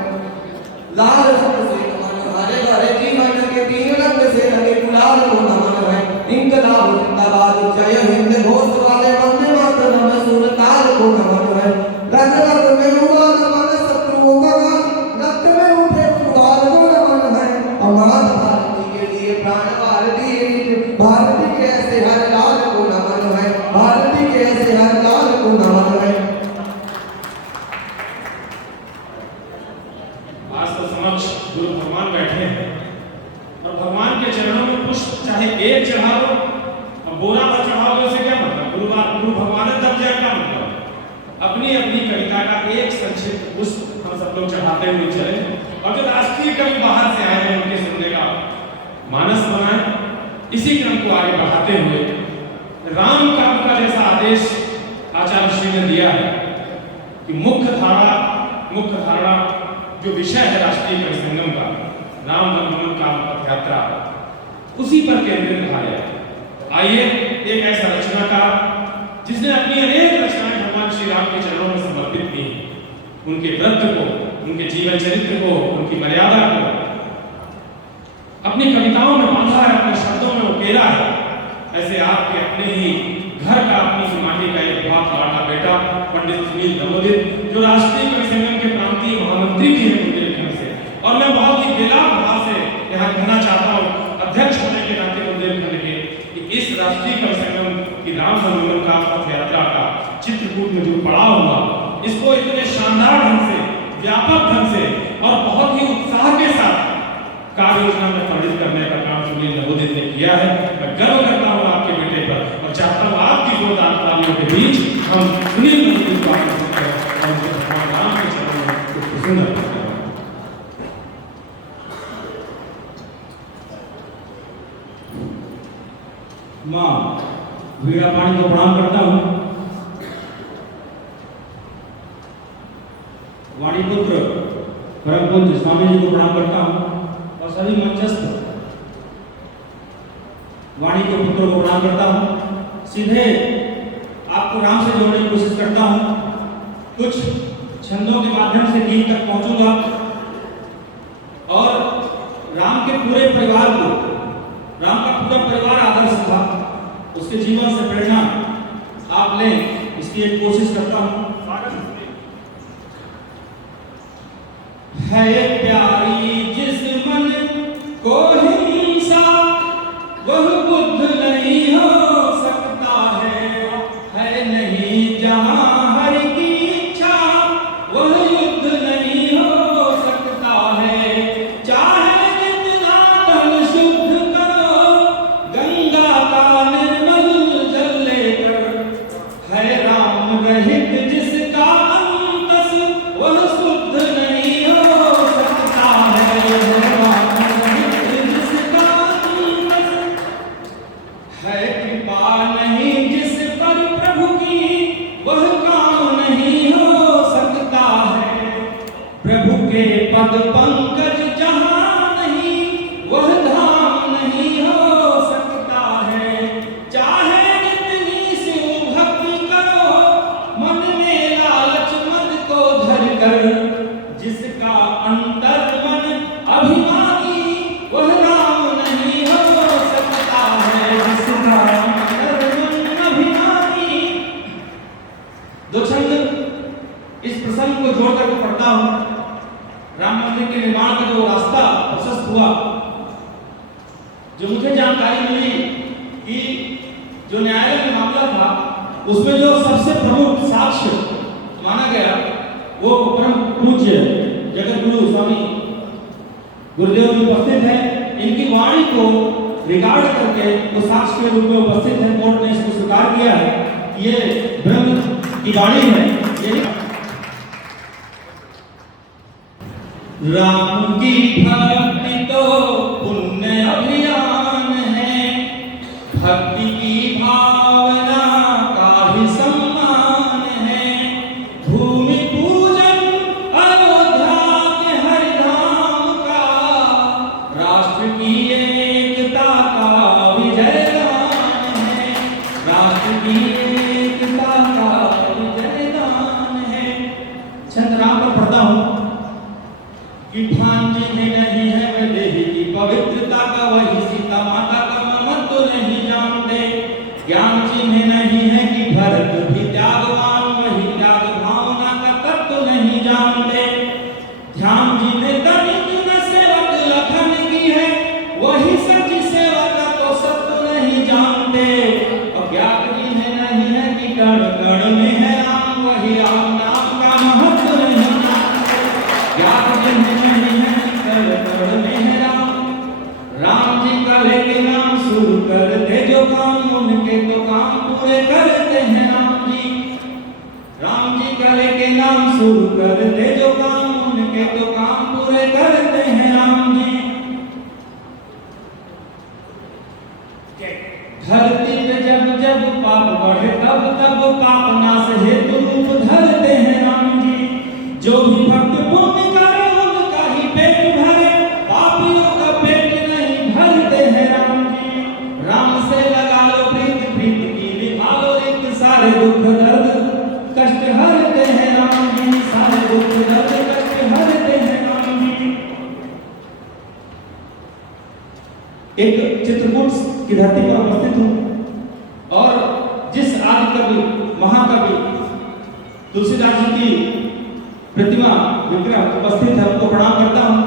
लाल रक्त श्वेत मन, हरे भरे जीवन के तीन रंग से रंगे गुलाल मन है। इनकलाब जिंदाबाद, जय हिंद घोष वाले वंदे मातरम, सुरताल को नमन है। रग रग में हुआ नमन शत्रुओं का, रक्त में उठे उबाल को नमन है। अमात भारती के लिए प्राण भारती, भारती के ऐसे हर लाल को नमन है, भारती के ऐसे हर लाल को नमन है। लोग चढ़ाते हुए चले, और जो राष्ट्रीय कवि बाहर से आए हैं उनके सुनने का मानस बनाए। इसी क्रम को आगे बढ़ाते हुए राम काव्य का जैसा आदेश आचार्य श्री ने दिया है कि मुख्य धारणा जो विषय है राष्ट्रीय कवि संगम का, राम जन्मभूमि काव्य पथ यात्रा, उसी पर केंद्रित रहा है। आइए एक ऐसा रचनाकार जिसने अपनी अनेक रचनाएं भगवान श्री राम के चरणों में समर्पित की, उनके व्रत को, उनके जीवन चरित्र को, उनकी मर्यादा को अपनी कविताओं में बांधा है, अपने शब्दों में उकेरा है। ऐसे आपके अपने ही घर का, अपनी ही माटी का एक बहुत लाडला बेटा पंडित सुनील नवोदित, जो राष्ट्रीय कवि संगम के प्रांतीय महामंत्री भी हैं बुंदेलखंड से, और मैं बहुत ही बेलाभ भाव से यहाँ कहना चाहता हूँ अध्यक्ष होने के नाते बुंदेलखंड के, कि इस राष्ट्रीय कवि संगम की राम जन्मभूमि का पथ यात्रा का चित्रकूट में जो पड़ाव हुआ, इसको इतने शानदार ढंग से, व्यापक ढंग से और बहुत ही उत्साह के साथ कार्य योजना में परिणत करने का काम सुनील नवोदित ने किया है। मैं गर्व करता हूँ आपके बेटे पर और चाहता हूँ आपकी जोरदार तालियों के बीच हम सुनील नवोदित को आमंत्रित करें और उनके भगवान राम के चरणों में कुछ सुंदर करें। माँ वीणा पाणी को प्रणाम करता हूँ। वाणीपुत्र परम पूज्य स्वामी जी को प्रणाम करता हूँ और सभी मंचस्थ वाणी के पुत्रों को प्रणाम करता हूँ। सीधे आपको राम से जोड़ने की कोशिश करता हूँ, कुछ छंदों के माध्यम से गीत तक पहुंचूंगा और राम के पूरे परिवार को, राम का पूरा परिवार आदर्श था, उसके जीवन से प्रेरणा आप लें, इसकी एक कोशिश करता हूँ। है प्यारी जिस मन को हिंसा वह बुद्ध नहीं हो सकता है नहीं जहां हर की इच्छा वह युद्ध नहीं हो सकता है। चाहे जितना तन शुद्ध करो गंगा का निर्मल जल लेकर, है राम रहित जिसका अंतस वह शुद्ध नहीं हो सकता है। राम रहित जिसका अंतस है, कृपा नहीं जिस पर प्रभु की वह काम नहीं हो सकता है। प्रभु के पद पंकज जहां नहीं वह धाम नहीं हो सकता है। चाहे जितनी शिव भक्ति करो मन में लालच मद को धर कर, जिसका अंतर मन अभिमानी वह राम नहीं हो सकता है। जिसका अंतर मन अभिमानी। दो छंद इस प्रसंग को जोड़ करके पढ़ता हूँ। राम मंदिर के निर्माण का जो रास्ता प्रशस्त हुआ, जो मुझे जानकारी मिली कि जो न्यायालय में मामला था उसमें जो सबसे प्रमुख साक्ष्य माना गया वो परम पूज्य जगत गुरु स्वामी गुरुदेव जी उपस्थित हैं। इनकी वाणी को रिकॉर्ड करके वो साक्ष्य के रूप में उपस्थित है। कोर्ट ने इसको स्वीकार किया है कि ये ब्रह्म की वाणी है। राम की भक्ति तो पुण्य अभियान है, भक्ति की भावना का ही सम्मान है। भूमि पूजन अयोध्या के हर धाम का, राष्ट्र की एकता का विजय गान है। राष्ट्र की एकता का विजय गान है। छंद राम पर पढ़ता हूँ कि भान जिन्हें नहीं है वे देही की पवित्रता का, वही सीता माता का महत्व नहीं जानते। ज्ञान जिन्हें नहीं है कि भरत भी त्यागवान, वही त्याग भावना का तत्व नहीं जानते। ध्यान जिन्हें तनिक न सेवक लखन की है, वही सच्ची सेवा का तो सत्व नहीं जानते। और ज्ञान जिन्हें नहीं है कि कण कण में है राम, वही राम नाम का महत्व नहीं जानते। ज्ञान जिन्हें नहीं है कि कण कण में है राम, राम जी का लेके नाम शुरू करते जो काम, उनके तो काम पूरे करते हैं राम जी। राम जी का लेके नाम शुरू करते जो काम, उनके के तो काम पूरे करते हैं राम जी। धरती पे जब जब पाप बढ़े तब तब पाप नाश हेतु रूप धरते हैं राम जी। जो भी भक्त पुण्य करे उनका ही पेट भरे, पापियों का पेट नहीं भरते हैं राम जी। राम से लगा लो प्रीत, प्रीत की निभा लो रिक्त, सारे दुख दर्द कष्ट हरते हैं राम जी, सारे दुख दर्द कष्ट हरते हैं राम जी। एक चित्रकूट की धरती पर उपस्थित हूँ और जिस आदि कवि महाकवि तुलसीदास जी की प्रतिमा विग्रह उपस्थित है उनको प्रणाम करता हूँ।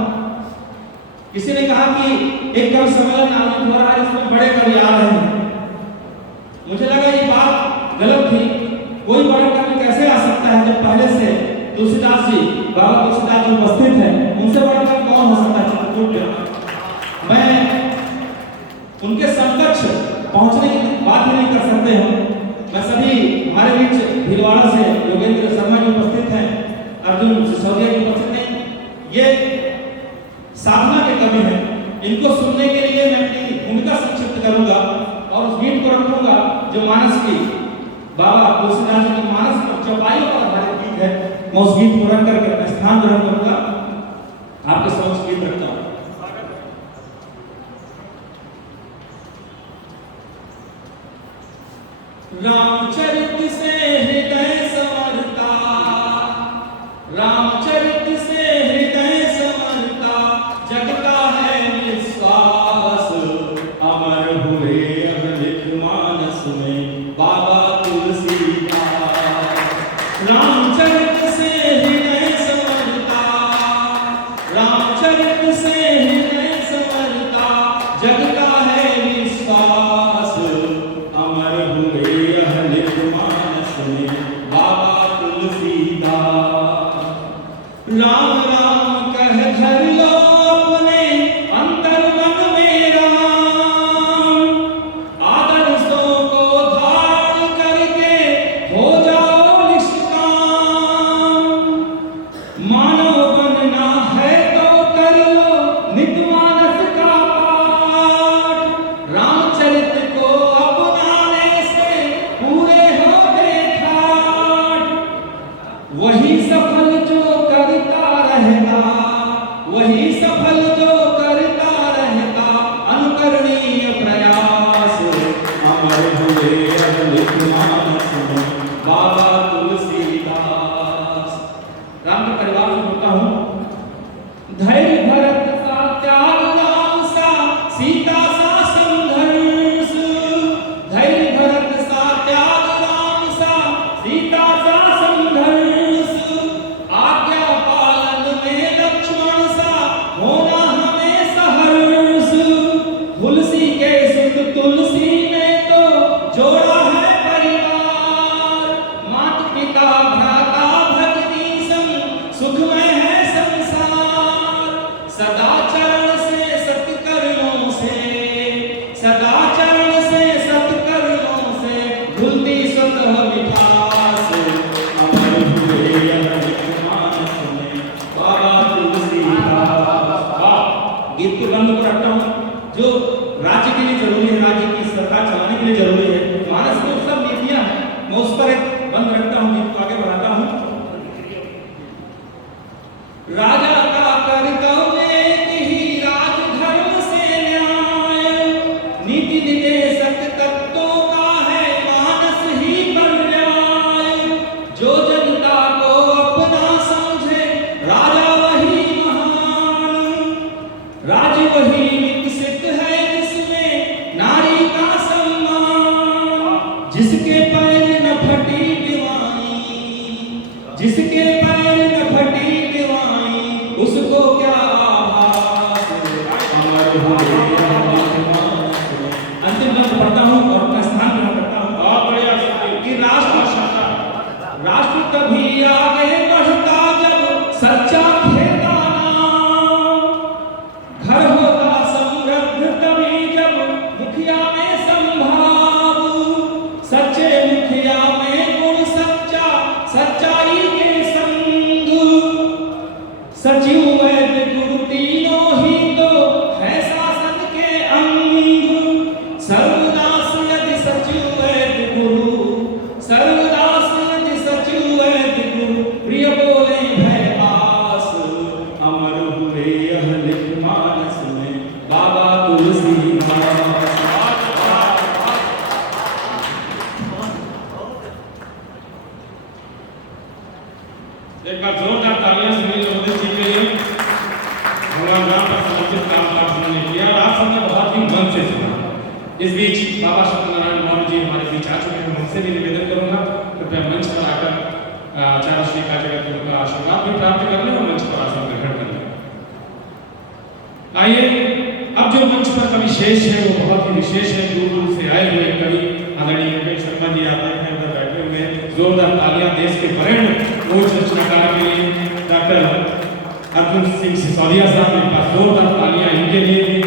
किसी ने कहा कि एक कवि सम्मेलन आयोजित हो रहा है इसमें बड़े कवि आ रहे हैं। मुझे लगा ये बात गलत थी। कोई बड़ा कवि कैसे आ सकता है जब पहले से तुलसीदास जी, बाबा तुलसीदास जी उपस्थित हैं। उनसे बड़ा कवि कौन हो सकता है चित्रकूट में। मैं उनके समकक्ष पहुंचने की बात ही नहीं कर सकते हम। मैं सभी हमारे बीच भीलवाड़ा से योगेंद्र शर्मा जी उपस्थित हैं, अर्जुन सिसोदिया जी उपस्थित हैं। ये साधना के कवि हैं। इनको सुनने के लिए मैं अपनी भूमिका संक्षिप्त करूंगा और उस गीत को रखूंगा जो मानस की बाबा तुलसीदास जी की मानस पर चौपाइयों पर आधारित गीत है। मैं उस गीत को रख करके अपना स्थान ग्रहण करूंगा, आपके समक्ष गीत रखता हूं। रामचरित से हृदय संवरता, रामचरित से हृदय संवरता, जगता है विश्वास, अमर हुए अमृत मानस में बाबा तुलसीदास। रामचरित से हृदय संवरता, रामचरित से हृदय संवरता, जगता है विश्वास, अमर हुए बाबा तुलसीदास। राम राम कह धर लो अपने अंतर मन में राम, आदर्शों को धारण करके हो जाओ निष्काम। मानव बनना है तो कर लो नित मानस का पाठ, रामचरित को अपनाने से पूरे हो वही सफल जो करता रहता, वही सफल जो करता रहता, अनुकरणीय प्रयास, अमर हुए अमृत मानस में बाबा तुलसीदास। राम के परिवार में होता हूँ। धैर्य भरत सा, त्याग राम सा, सीता सा संघर्ष, धैर्य भरत सा, त्याग राम सा, सीता सा संघर्ष, आज्ञा पालन में लक्ष्मण सा, होना हमें सहर्ष। तुलसी के सुत तुलसी ने तो जोड़ा है परिवार, माता पिता भ्राता भक्ति संग सुखमय है संसार। सदाचरण से सत्कर्मों से, सदाचरण से सत्कर्मों से, धुलती स्वतः मिठास, अमर हुए अमृत मानस में बाबा तुलसीदास। गीत के बंद को रखता हूँ जो राज्य के लिए जरूरी है, राज्य की सरकार चलाने के लिए जरूरी है। मानस में सब नीतियां हैं, मैं उस पर एक बंद रखता हूँ, गीत को आगे बढ़ाता हूँ। राजा का कर्तव्य एक ही, राजधर्म से न्याय, नीति निदेशक तत्वों का है मानस ही पर्याय। जो जनता को अपना समझे राजा वही महान, राज्य वही विकसित है जिसमें नारी का सम्मान। जिसके पैर न फटी दीवानी, जिसके पैर न फटी दीवानी, उसको क्या आभास, अमर हुए अमृत मानस में। अंतिम मंत्र पढ़ता हूँ और अपना स्थान ग्रहण करता हूँ। कि राष्ट्र कभी आगे बढ़ता जब सच्चा खेता नाम, घर होता समृद्ध तभी जब मुखिया में संभाव, सच्चे मुखिया में गुण सच्चा, सच्चाई के संग, सच्ची एक बार जोरदार तालियां सुनिए मोदी जी के लिए। भगवान राम का समर्पित काम पाठ उन्होंने किया और आप सबने बहुत ही मन से सुना। इस बीच बाबा सत्यनारायण मौर्य जी हमारे बीच आ चुके हैं। उनसे भी निवेदन करूंगा कृपया मंच पर आकर आचार्य श्री का जगत गुरु का आशीर्वाद भी प्राप्त कर लें और मंच पर आसन ग्रहण कर लें। आइए, अब जो मंच पर कवि शेष है वो बहुत ही विशेष है। दूर दूर से आए हुए कवि आदरणीय वेंकट शर्मा जी आप हैं उधर बैठे हुए हैं। जोरदार तालियां देश के वरेण्य कोच रचनाकार के लिए डॉक्टर अर्जुन सिंह सिसोदिया साहब, एक बार जोरदार तालियां इनके लिए भी।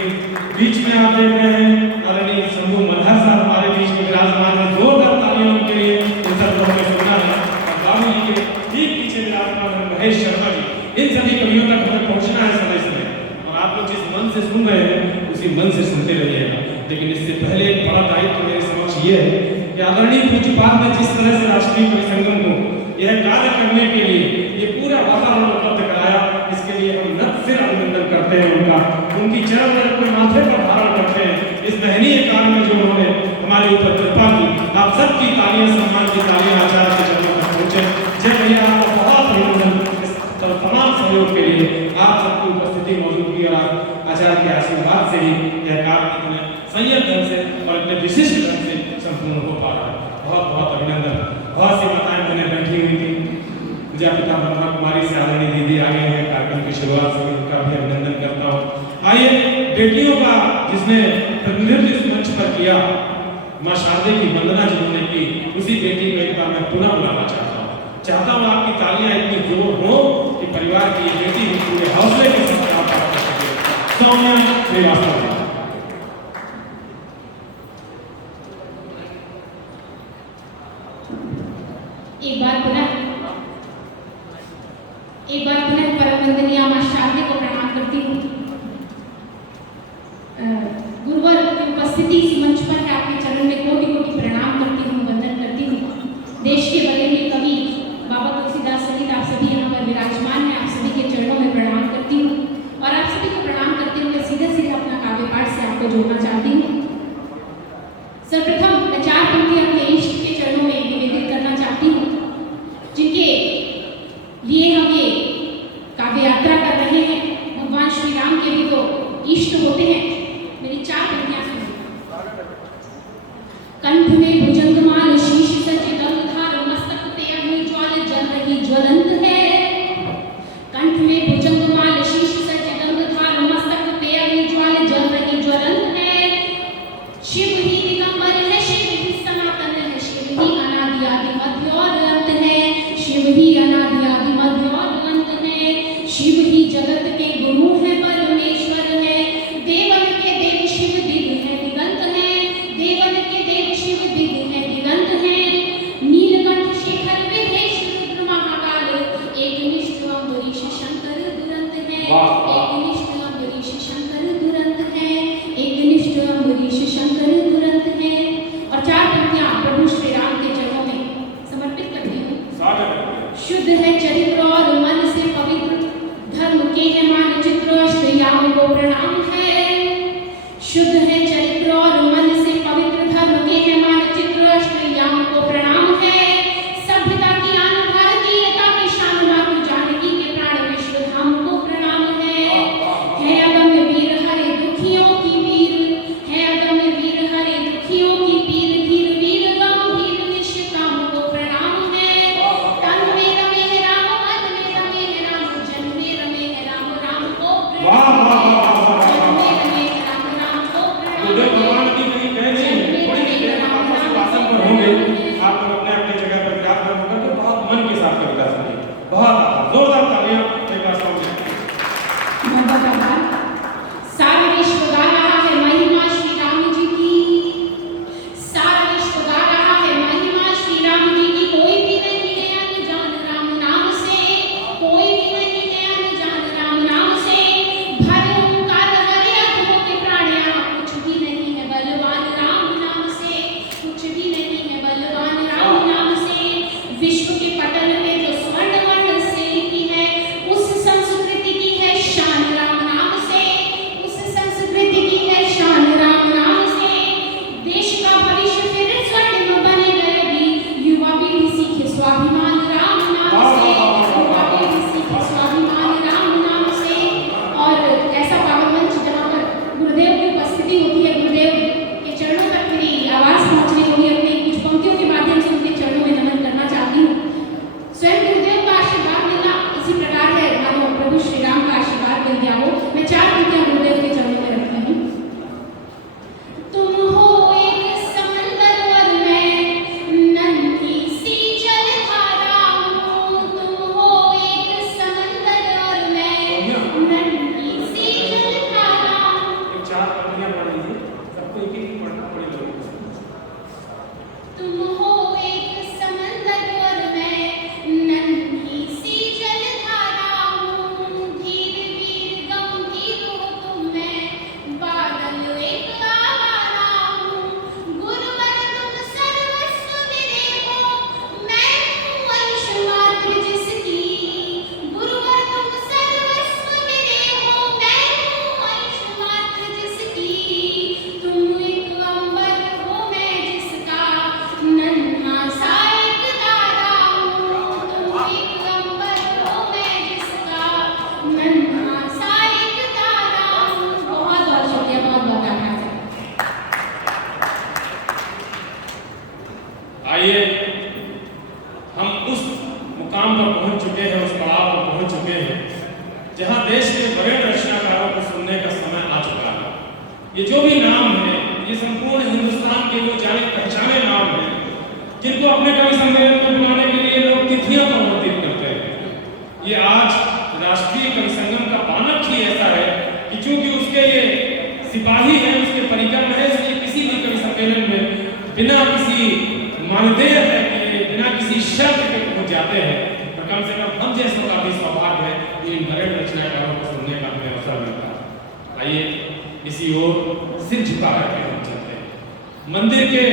बीच में आप देख रहे हैं आदरणीय शंभू मल्हार साहब हमारे बीच में विराजमान है। जोरदार तालियां उनके लिए। इन सब लोगों ने सुना है। और बाबू जी के ठीक पीछे विराजमान है महेश शर्मा जी। इन सभी कवियों तक हमें पहुंचना है समय समय, और आप लोग जिस मन से सुन रहे हैं उसी मन से सुनते रहिएगा। लेकिन इससे पहले एक बड़ा दायित्व मेरे समक्ष ये है कि आदरणीय पूज्यपाद ने जिस तरह से राष्ट्रीय कवि संगम को यह कार्य करने के लिए ये पूरा वातावरण उपलब्ध कराया, इसके लिए हम नत से अभिनंदन करते हैं उनका। उनकी चरण रज को माथे पर धारण करते हैं। इस महनीय कार्य में जो उन्होंने हमारे ऊपर कृपा की, आप सबकी तालियां, सम्मान की तालियां आचार्य के चरणों तक पहुंचे। जय भैया, आपका बहुत अभिनंदन इस तमाम सहयोग के लिए। आप सबकी उपस्थिति मौजूदगी और आचार्य के आशीर्वाद से ही यह कार्य इतने संयम ढंग से और इतने विशिष्ट ढंग से संपूर्ण हो पा रहा है। बहुत बहुत अभिनंदन। बहुत सी माताएं मैंने बैठी हुई थी। मुझे पिता ब्रह्मा कुमारी से आदरणीय दीदी आ गए हैं। कार्यक्रम की शुरुआत से उनका भी अभिनंदन करता हूँ। आइए, बेटियों का जिसने प्रतिनिधित्व इस मंच पर किया, माँ शारदे की वंदना जिन्होंने की, उसी बेटी को एक बार मैं पुनः बुलाना चाहता हूँ। आपकी तालियां इतनी जोर हो कि परिवार की ये बेटी भी पूरे हौसले के साथ आप कर सके। सौम्या श्रीवास्तव। एक बार पुनः परम वंदनीय मां शारदे को प्रणाम करती हूँ। गुरुवर की उपस्थिति इस मंच पर है, आपके चरण में कोटि कोटि प्रणाम करती हूँ, वंदन करती हूँ। देश के बरेण्य कवि बाबा तुलसीदास सहित आप सभी यहाँ पर विराजमान हैं। आप सभी के चरणों में प्रणाम करती हूँ और आप सभी को प्रणाम करते हुए सीधे सीधे अपना काव्य पाठ से आपको जोड़ना चाहती हूँ। सर्वप्रथम मैं 4 पंक्तियां अपने इष्ट के चरणों में निवेदित करना चाहती हूँ, जिनके लिए हम ये काव्य यात्रा कर रहे हैं। भगवान श्री राम के भी तो इष्ट होते हैं। मेरी 4 पंक्तियां सुनिए। कंठ में भुजंगमाल शीश सज गंगाधार मस्तक पे अग्नि ज्वाल जल रही ज्वलंत है। कंठ में भुजंगमाल शीश सज गंगाधार मस्तक पे अग्नि ज्वाल जल रही ज्वलंत है। शिव ही दिगंबर है, शिव ही सनातन है, शिव ही अनादि आदि मध्य और अंत है। शिव ही अनादि आदि मध्य और अंत है। शिव ही जगत के गुरु है, परमेश्वर है। देवन के देव शिव दिग है, दिगंत है। देवन के देव शिव दिग है, दिगंत है। नीलकंठ शेखर विदेश रुद्र महाकाल, एक निष्ठ अम्बरीश शंकर दुरंत है। एक निष्ठ अम्बरीश शंकर दुरंत है। एक निष्ठ अम्बरीश शंकर दुरंत है। और 4 पंक्तियां प्रभु श्री राम के चरणों में समर्पित करती हूँ। शुद्ध है चरित्र और मन से पवित्र, धर्म के है मानचित्र, श्री राम को प्रणाम है। शुद्ध है चरित्र और मन से पवित्र, धर्म के है मानचित्र, श्री राम को प्रणाम है। सभ्यता की आन भारतीयता की शान, मातृ जानकी के प्राण विश्व धाम को प्रणाम है। अगम्य वीर हरे दुखियों की वीर, है अगम्य वीर हरे दुखियों की पीर, धीर वीर गंभीर निष्काम को प्रणाम है। तन में रमे है राम, मन में रमे है राम, जन में रमे है राम, राम को प्रणाम है। जन में रमे है राम, राम को प्रणाम है। भगवान की कहीं कह नहीं, थोड़ी ही देर में आप सब आसन पर होंगे। आप लोग अपने अपने जगह पर विराजमान होकर के बहुत मन के साथ कविता सुनिए। बहुत जोरदार तालियां एक बार समझे। सारा विश्व गा रहा है महिमा श्री राम जी की। सारा विश्व गा रहा है महिमा श्री राम जी की। कोई भी नहीं है अनजान राम नाम से, कोई भी नहीं है अनजान राम नाम से। भरे ओंकार हरे अधमों के प्राण, यहाँ कुछ भी नहीं है बलवान राम नाम से, कुछ भी नहीं है बलवान राम नाम से। विश्व के पटल पे जो स्वर्ण वर्ण से मुकाम पर पहुंच चुके हैं, उस पड़ाव पर पहुंच चुके हैं जहां देश के बड़े रचनाकारों को सुनने का समय आ चुका है। ये जो भी नाम है, ये संपूर्ण हिंदुस्तान के वो जाने पहचाने नाम है जिनको अपने कवि सम्मेलन में बुलाने के लिए लोग तिथियां प्रवर्तित करते हैं। ये आज राष्ट्रीय कवि संगम का मानक ही ऐसा है कि चूंकि उसके ये सिपाही हैं, उसके परिकर में है, इसलिए किसी भी कवि सम्मेलन में बिना किसी मानदेय के, बिना किसी शर्त के पहुंच जाते हैं। और कम से कम हम जैसों का भी सौभाग्य है कि इन बड़े रचनाकारों को सुनने का हमें अवसर मिलता है। आइए इसी ओर सिर झुका करके हम चलते हैं, मंदिर के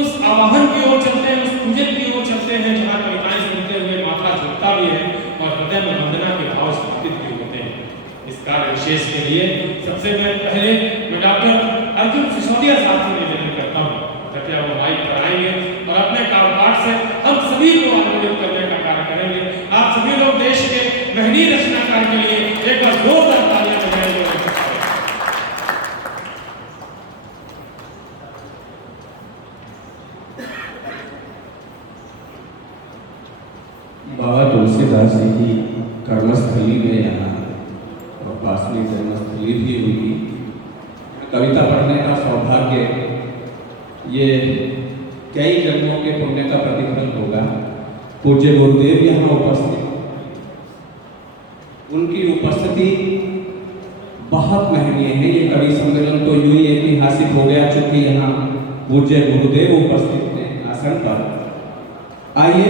उस आवाहन की ओर चलते हैं, उस पूजन की ओर चलते हैं जहाँ कविताएं सुनते हुए माथा झुकता भी है और हृदय में वंदना के भाव स्थापित भी होते हैं। इस कार्य विशेष के लिए सबसे पहले मैं डॉक्टर अर्जुन सिसोदिया साहब से निवेदन करता हूँ, कृपया वो माइक पर आएंगे और अपने कारोबार से हम सभी को अनुमोदित करने का कार्य करेंगे। आप सभी लोग देश के महनीय रचनाकार के लिए एक बार जोरदार तालियां बजाएंगे। बाबा तुलसीदास जी की कर्मस्थली में यहाँ और पास में जन्मस्थली भी हुई। कविता पढ़ने का सौभाग्य ये कई जन्मों के पुण्य का प्रतिफल होगा। पूज्य गुरुदेव यहाँ उपस्थित, उनकी उपस्थिति बहुत महनीय है। ये कवि सम्मेलन तो यूं ही ऐतिहासिक हो गया चूंकि यहाँ पूज्य गुरुदेव उपस्थित हैं आसन पर। आइए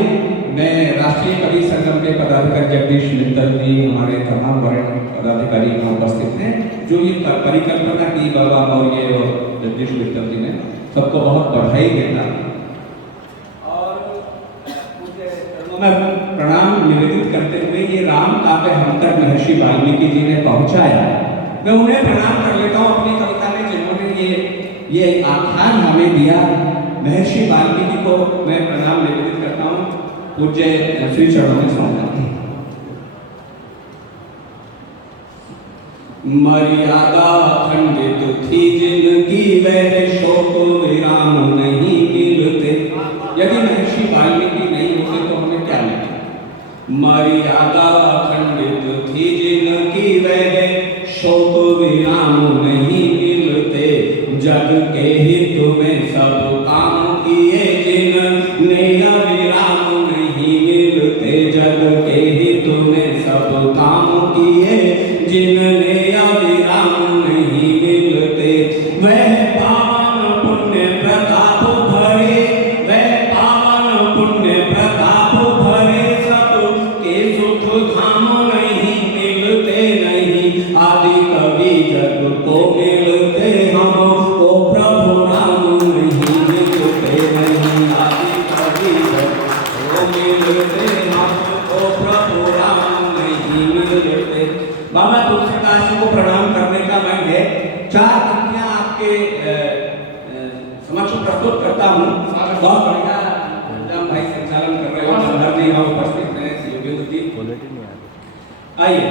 मैं राष्ट्रीय कवि संगम के पदाधिकारी जगदीश मित्तल जी, हमारे तमाम वरिष्ठ पदाधिकारी यहाँ उपस्थित हैं जो ये परिकल्पना की बाबा मौर्य और जगदीश मित्तल जी ने, सबको बहुत बधाई देता और मैं प्रणाम निवेदित करते हुए ये राम काव्य हम तक महर्षि वाल्मीकि जी ने पहुंचाया, मैं उन्हें प्रणाम कर लेता हूँ अपनी कविता में जिन्होंने ये आख्यान हमें दिया। महर्षि वाल्मीकि को मैं प्रणाम निवेदित करता हूँ, पूज्य श्री चरणों में सौंपता हूँ। मर्यादा खंडित थी जिंदगी वह शोक विराम नहीं मिलते। यदि महर्षि वाल्मीकि नहीं होते तो हमें क्या मिलता? मर्यादा खंडित थी जिंदगी वह शोक विराम नहीं मिलते। जग के हित में सब काम किए जिनने विराम नहीं मिलते। जग के हित में सब काम किए जिनने विराम नहीं मिलते। वह पावन पुण्य प्रताप भरे, वह पावन पुण्य प्रताप भरे सब के सुख धाम नहीं मिलते। नहीं आदि कवि जग को मिलते, हमको प्रभु राम नहीं मिलते। नहीं आदि कवि जग को मिलते, हमको प्रभु राम नहीं मिलते। बाबा तुलसीदास जी को प्रणाम करने का मैं है 4 पंक्तियां आपके समक्ष प्रस्तुत करता हूँ। बहुत बढ़िया भाई संचालन कर रहे हो, संदर्भ जी यहाँ उपस्थित हैं, योगेंद्र जी। आइए,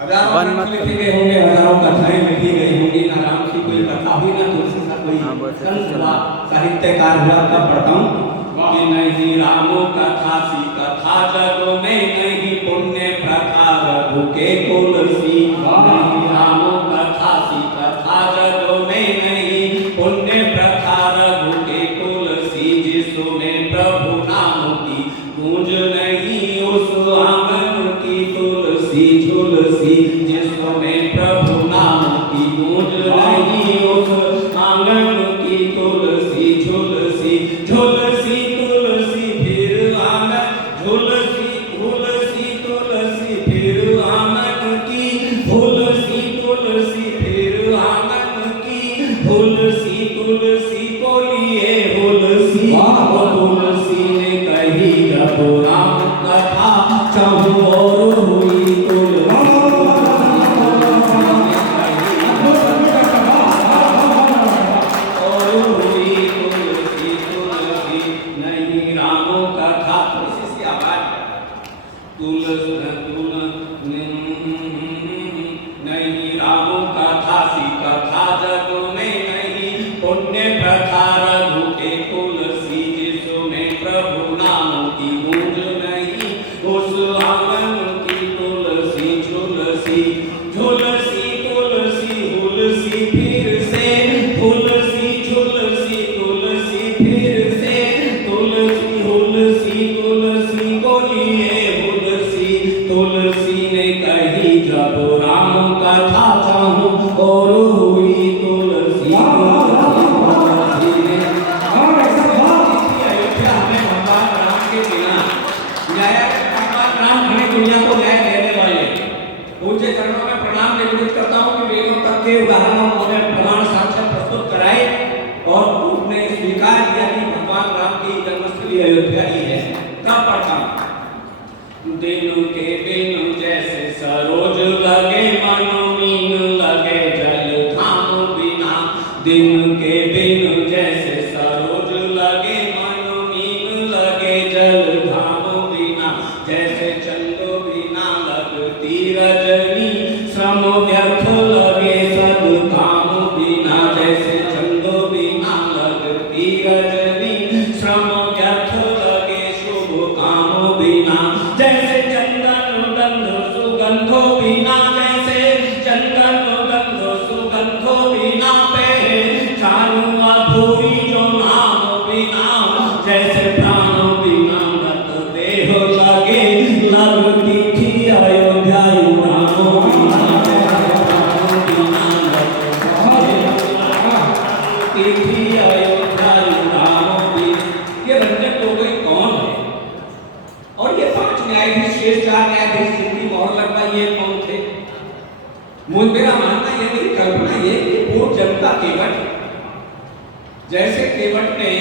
हजारों ग्रंथ लिखे गए होंगे, हजारों कथाएं लिखी गई होंगी, ना राम की कोई कथा हुई, ना तुलसी का कोई संत हुआ, साहित्यकार हुआ। तब पढ़ता हूँ कि नहीं रामो कथा सी कथा जग में नहीं पुण्य प्रथा रघु के तुलसी। नहीं रामो कथा सी कथा जग में नहीं पुण्य प्रथा रघु के तुलसी। जिसने प्रभु नाम की गूंज नहीं उस आंगन की तुलसी झुलसी। जिसने प्रभु नाम की गूंज नहीं उस आंगन की तुलसी झुलसी। झुलसी तुलसी फिर आंगन, झुलसी झुलसी तुलसी फिर आंगन की। झुलसी तुलसी फिर आंगन की। झुलसी तुलसी को लिए हुलसी। तुलसी ने कही जब राम कथा चाहूं और हुई तुलसी। और हुई तुलसी तुलसी। नहीं रामो कथा तुलसी आवाज तुलसी नहीं रामो कथा सी कथा जग में नहीं पुण्य प्रथा रघु के तुलसी। जिसमें प्रभु नाम की गूंज नहीं दिन के बिनु जैसे सरोज लगे मनु मीन लगे जल धाम बिना। दिन के बिनु जैसे सरोज लगे मनु मीन लगे जल धाम बिना। जैसे चंदो बिना लगती रजनी श्रम व्यर्थ लगे सद काम बिना। जैसे चंदो बिना लगती रजनी श्रम व्यर्थ लगे शुभ काम बिना। जैसे चंदन गंध सुगंधो बिना। जैसे चंदन गंध सुगंधो बिना पे चालू अधूरी जो नाम बिना। जैसे प्राण बिना मत देह लगे लगती थी अयोध्या राम बिना। बिना लगती थी अयोध्या राम बिना। ये रंजन गोगोई कौन है और ये 5 न्यायाधीश शेष 4 न्यायाधीश जिनकी मोहर लगवाई ये कौन थे? मेरा मानना ये मेरी कल्पना ये कि पूर्व जनता केवट जैसे केवट ने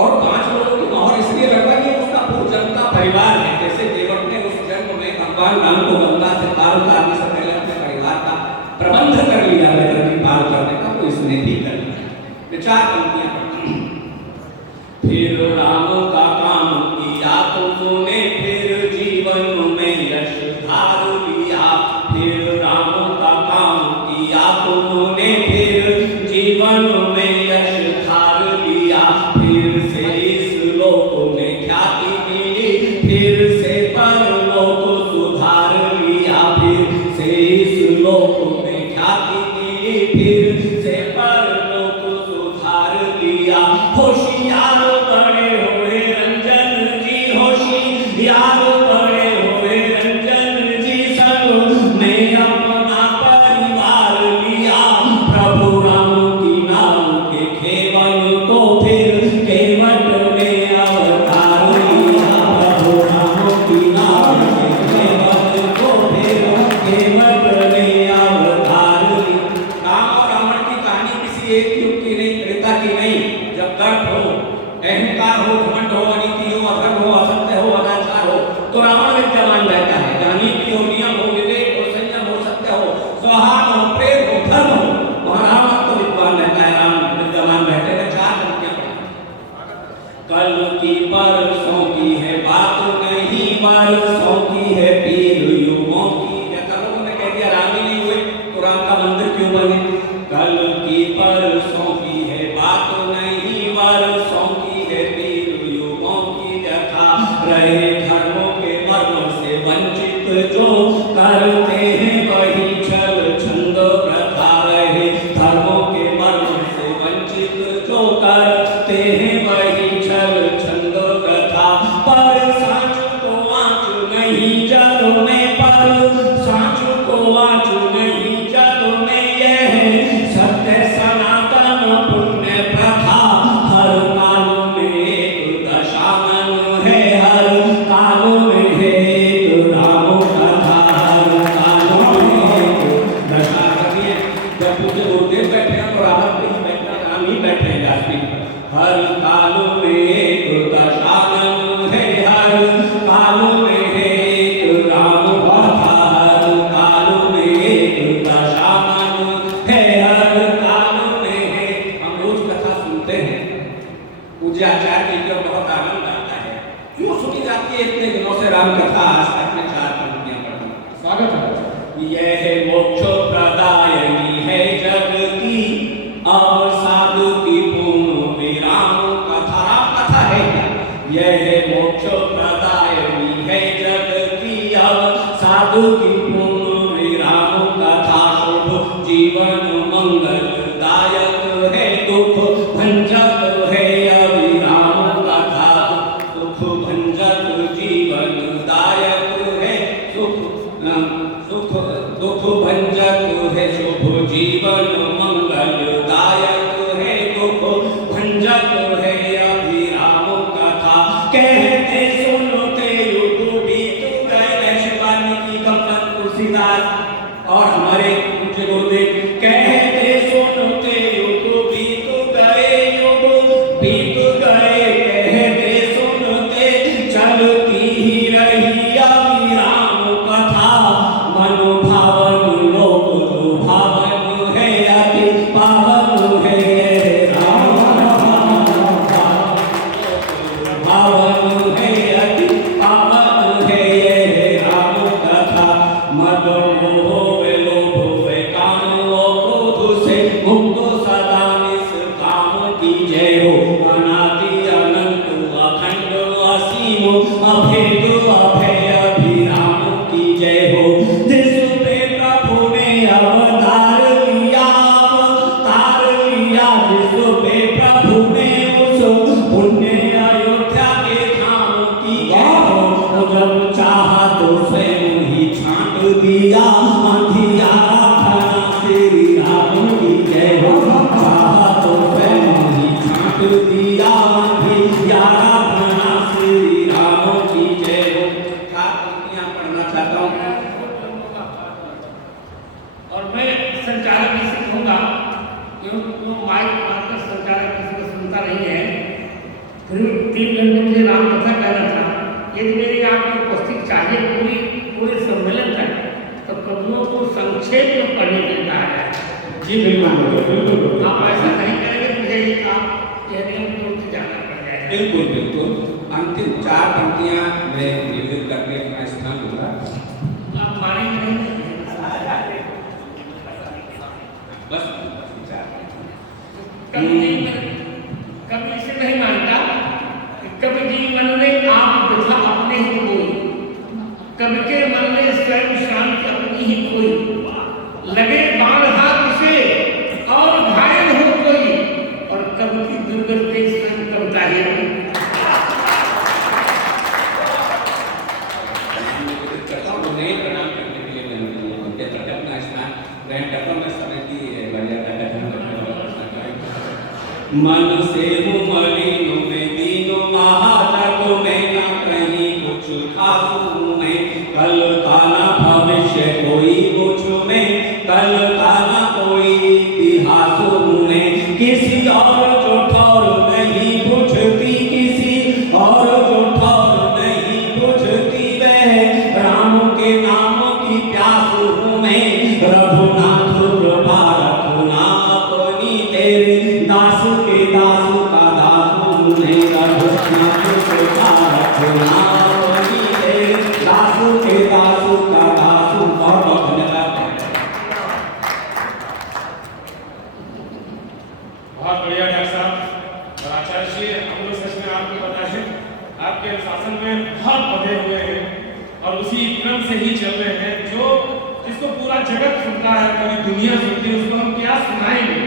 और 5 लोगों की मोहर इसलिए लगवाई है उसका पूर्व जनता परिवार है। जैसे केवट ने उस जन्म में भगवान राम को गंगा से पार करने से पहले अपने परिवार का प्रबंध कर लिया है पार करने का, तो इसने भी कर लिया। विचार पंक्तियां पढ़ी। फिर राम का काम किया तुमने फिर जीवन में यश धार लिया। फिर राम का काम किया तुमने फिर जीवन में यश धार लिया। फिर से इस लोक में ख्याति मिली फिर से परलोक सुधार लिया। फिर से इस लोक में ख्याति मिली फिर से परलोक सुधार लिया। होशियार बड़े हुए रंजन जी होशियार बड़े हुए रंजन जी संग में अपना परिवार लिया। प्रभु राम की नाम के खेवन को फिर केवट में अवतार लिया। प्रभु राम की नाम के खेवन को फिर केवट में अवतार लिया। राम और रावण की कहानी किसी एक युग की नहीं, त्रेता की नहीं। जब गर्व हो, अहंकार हो, घमंड हो, अनीति हो, अधर्म हो, असत्य हो, अनाचार हो तो रावण विद्यमान रहता है। जहाँ नीति हो, नियम हो, विवेक हो, संयम हो, सत्य हो, सौहार्द हो, प्रेम हो, धर्म हो, वहाँ रावण तो विद्वान रहता है, राम विद्यमान रहते हैं। 4 पंक्तियां कल की परसों की है बात नहीं बरसों की है पीर युगों की। करों ने कह दिया राम ही नहीं हुए तो राम का मंदिर क्यों बने? कल की परसों की है बात नहीं बरसों की है पीर युगों की व्यथा। रहे धर्मों के मर्म से वंचित जो करते हैं वही छल छंद प्रथा। रहे धर्मों के मर्म से वंचित जो करते हैं वही छल छंद प्रथा। पर साँच को आँच नहीं जग में, पर साँच को आँच नहीं जग में यह सत्य सनातन पुण्य प्रथा। हर काल में एक दशानन है, हर काल में है एक राम कथा। हर काल में एक दशानन है। जब पूज्य गुरुदेव बैठे हैं तो रावण नहीं बैठना, राम ही बैठे हैं व्यासपीठ पर। हर काल में एक दशानन है, हर काल में है एक राम कथा। हर काल में एक दशानन है, हर काल में है। हम रोज कथा सुनते हैं, पूज्य आचार्य जी को बहुत आनंद आता है। क्यों सुनी जाती है इतने दिनों से राम कथा? आज तक में 4 पंक्तियां पढ़ी। स्वागत है। यह मोक्ष प्रदायनी है जग की और साधु की पूर्ण विराम कथा। राम कथा है क्या? यह मोक्ष प्रदायनी है जग की और साधु की पूर्ण विराम कथा। शुभ जीवन मंगलदायक है दुख भंजक है अविराम कथा। सुख भंजक जीवन दायक है सुख दुख भंजक है शुभ जीवन मंगलदायक है दुख भंजक है अभिराम कथा। कहते सुनते युग बीत गए। शिवानी की कल्पना उपस्थित चाहिए पूरे सम्मेलन तक, तो कवियों को संक्षेप में पढ़ने के लिए कहा जाए। जी बिल्कुल बिल्कुल। आप ऐसा नहीं करेंगे तो मुझे ये काम कहने में तुरंत जाना पड़ जाएगा। बिल्कुल बिल्कुल। अंतिम 4 पंक्तियां मैं निवेदित करके अपना स्थान लूंगा। आप मानेंगे नहीं? बस कभी इसे नहीं मानता कि कवि जी मन में आप व्यथा अपने ही कोई, कवि के मन में स्वयं शांति अपनी ही कोई, लगे बाण हाथ से और घायल हो कोई, और कवि की दुर्गत देख स्वयं कविता ही कोई। प्रणाम करने के लिए उनके प्रति अपना स्थान ग्रहण करता हूं। मैं समय की मर्यादा का ध्यान रखने वाला मन से हूँ मलिन में दीनों महाजग में न कहीं कुछ खासू में, कल का न भविष्य कोई कुछ में, कल का न कोई इतिहासों में, किसी और जो ठौर नहीं बुझती, किसी और जो ठौर नहीं बुझती, वह राम के नाम की प्यासू में, रघुनाथ कृपा रखना अपनी तेरी, दास के दास का दासू नहीं, रघुनाथ कृपा रखना अपनी तेरी, दास के दासू का दासू। और धन्यवाद। बहुत बढ़िया डॉक्टर साहब और आचार्य जी, हम लोग सच में आपको पता है आपके अनुशासन में बहुत बधे हुए हैं और उसी क्रम से ही चल रहे हैं। जो जिसको पूरा जगत सुनता है, पूरी दुनिया सुनती है, उसको हम क्या सुनाएंगे?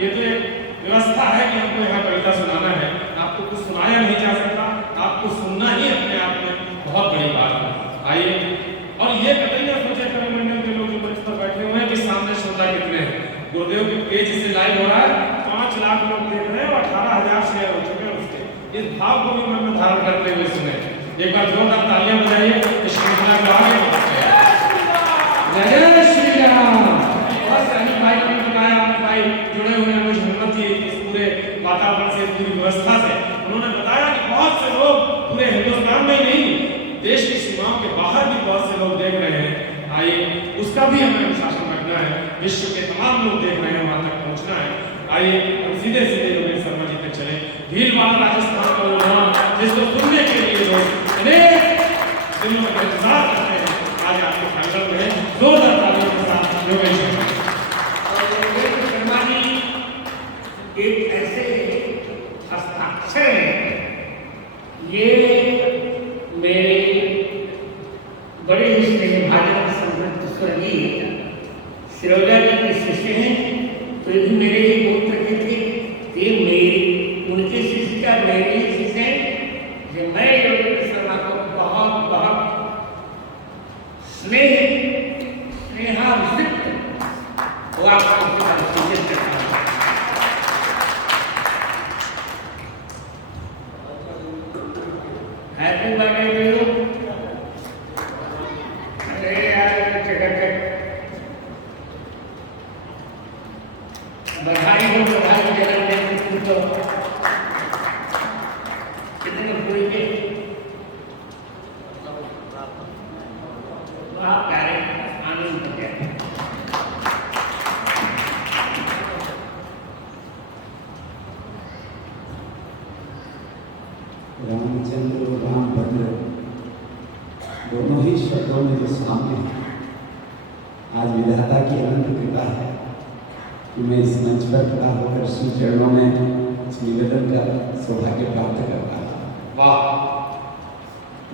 ये तो एक व्यवस्था है कि हमको यहाँ कविता सुनाना है, आपको कुछ सुनाया नहीं जा सकता, आपको सुनना ही अपने आप में बहुत बड़ी बात है। आइए, और ये कतई ना सोचे कविमंडल के लोग जो मंच पर बैठे हुए हैं कि सामने श्रोता कितने हैं। गुरुदेव के पेज से लाइव हो रहा है, 5 लाख लोग देख रहे हैं और 18,000 शेयर हो चुके हैं उसके। इस भाव को भी मन में धारण करते हुए सुने। एक बार जोरदार तालियां बजाइए इस श्रृंखला को आगे बढ़ाते हैं। जय श्री राम। बस अनिल भाई ने बताया, अनिल भाई जुड़े हुए हैं मुझे हिम्मत थी इस पूरे वातावरण से, पूरी व्यवस्था से। उन्होंने बताया कि बहुत से लोग पूरे हिंदुस्तान में ही नहीं, देश की सीमाओं के बाहर भी बहुत से लोग देख रहे हैं। आइए, उसका भी हमें अनुशासन रखना है। विश्व के तमाम लोग देख रहे हैं, वहां तक पहुंचना है। आइए हम सीधे योगेश शर्मा जी तक चले। भीलवाड़ा राजस्थान का वो नाम जिसको सुनने के लिए लोग अनेक दिनों का इंतजार करते हैं, आज आपके संगत में जोरदार तालियों के साथ योगेश शर्मा जी एक ऐसे हस्ताक्षर हैं, ये मेरे बड़े ही स्नेहभाजन समृद्ध स्वर्गीय सिरोजा जी के शिष्य हैं। तो ये भी मेरे ही गोत्र के थे, ये मेरे उनके शिष्य का मेरे ही शिष्य हैं। जो मैं योगेश शर्मा को बहुत बहुत स्नेहाभिषिक्त वो आपको सूचित करता हूँ। Happy birthday to you. अरे यार बधाई हो, बधाई जन्मदिन को कितने पूरी के आप प्यारे आनंद हो गया। रामचंद्र और रामभद्र दोनों ही शब्दों में जो सामने हैं, आज विधाता की अनंत कृपा है कि मैं इस मंच पर खड़ा होकर श्री चरणों में निवेदन का सौभाग्य प्राप्त कर पाया। वाह!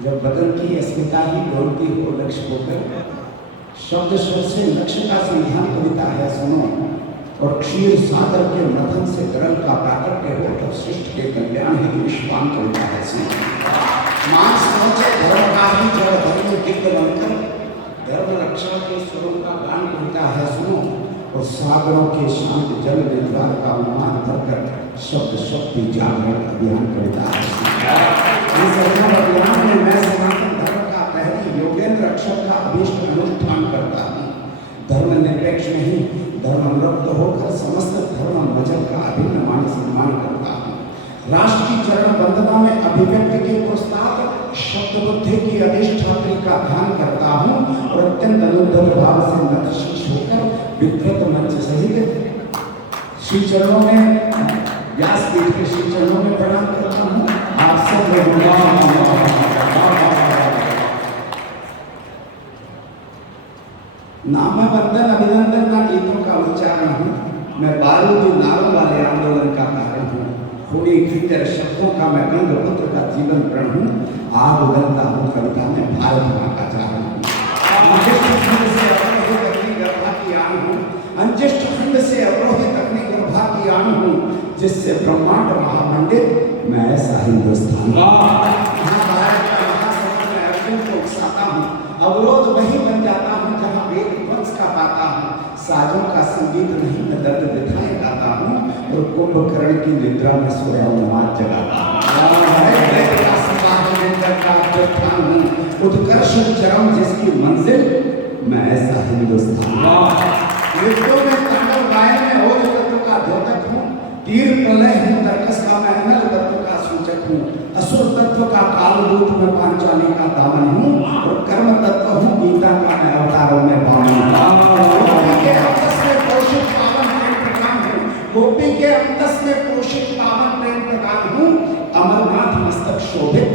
जब बदन की अस्मिता ही दौड़ती हो लक्ष्य होकर, शब्द स्वर से लक्ष्य का संधान कविता है सुनो, और क्षीर सागर के मथन से तरल का प्राकट्य हो, तब सृष्टि के कल्याण ही विश्वान कविता है सुनो। मांस पहुंचे धर्म का ही जड़ धर्म दिग्ध बनकर, धर्म रक्षा के स्वरूप का गान कविता है सुनो, और सागरों के शांत जल निर्वाह का उन्माद भरकर शब्द शक्ति जागरण अभियान कविता है। इस अभियान में मैं सनातन धर्म का पहली योगेंद्र अक्षर का अभीष्ट अनुष्ठान करता हूँ। धर्म निरपेक्ष नहीं, धर्ममुक्त होकर समस्त धर्म मजहब का अभिन्न मान सम्मान करता हूँ। राष्ट्र की चरण वंदना में अभिव्यक्ति के पुरस्कार शब्द बुद्धि की अधिष्ठात्री का ध्यान करता हूँ और अत्यंत अनुद्ध भाव से नतशीश होकर विकृत मंच सहित श्री चरणों में, व्यासपीठ के श्री चरणों में प्रणाम करता हूँ। आप सब नाम वंदन अभिनंदन का गीतों का उच्चारण हूँ। मैं बारूदी नारों वाले आंदोलन का कारण हूँ। खूनी खंजर शब्दों का मैं गंगपुत्र का जीवन प्रण हूँ। आग उगलता हूँ कविता में भारत माँ का चारण हूँ। अंजिष्ट खंड से अवरोहित अग्नि गर्भा की आण हूँ, जिससे ब्रह्मांड महामंडित मैं ऐसा हिंदुस्तान। महाभारत का महासमुद्र में अर्जुन को उकसाता हूँ। अवरोध वही बन जाता हूँ जहाँ वेद वंश का पाता हूँ। साजों का संगीत नहीं मैं दर्द व्यथाएं गाता हूँ और कुंभकर्ण की निद्रा में सोया उन्माद जगाता हूँ। उत्कर्ष चरम जिसकी मंजिल मैं ऐसा हिंदुस्तान। नृत्यों में तांडव गायन में ओज तत्व का द्योतक हूँ। तीर प्रलय हूँ तर्कस का मैं अनल तत्व का सूचक हूँ। असुर तत्व का कालदूत में पांचाली का दामन हूँ और कर्म तत्व हूँ गीता का मैं अवतारों में भावन हूँ। के अंतस में पोषित पावन प्रेम प्रदान हूँ। गोपी के अंतस में पोषित पावन प्रेम प्रदान हूँ। अमरनाथ मस्तक शोभित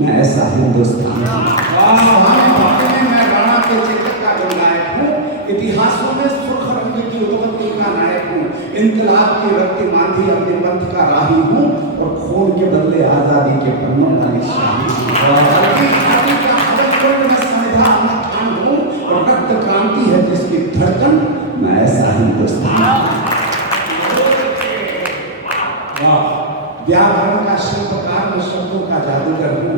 मैं ऐसा हिंदुस्तान। मैं राणा के चित्र का नायक हूँ। इतिहासों में सुर्ख रंग की उत्पत्ति का नायक हूँ। इनकलाब की रक्ति मांधी अपने पंथ का राही हूँ और खून के बदले आजादी के पन्नों वाली शाही हूँ और रक्त क्रांति है जिसकी धड़कन मैं ऐसा हिंदुस्तान। व्याकरण का शिल्पकार में शब्दों का जादूगर हूँ।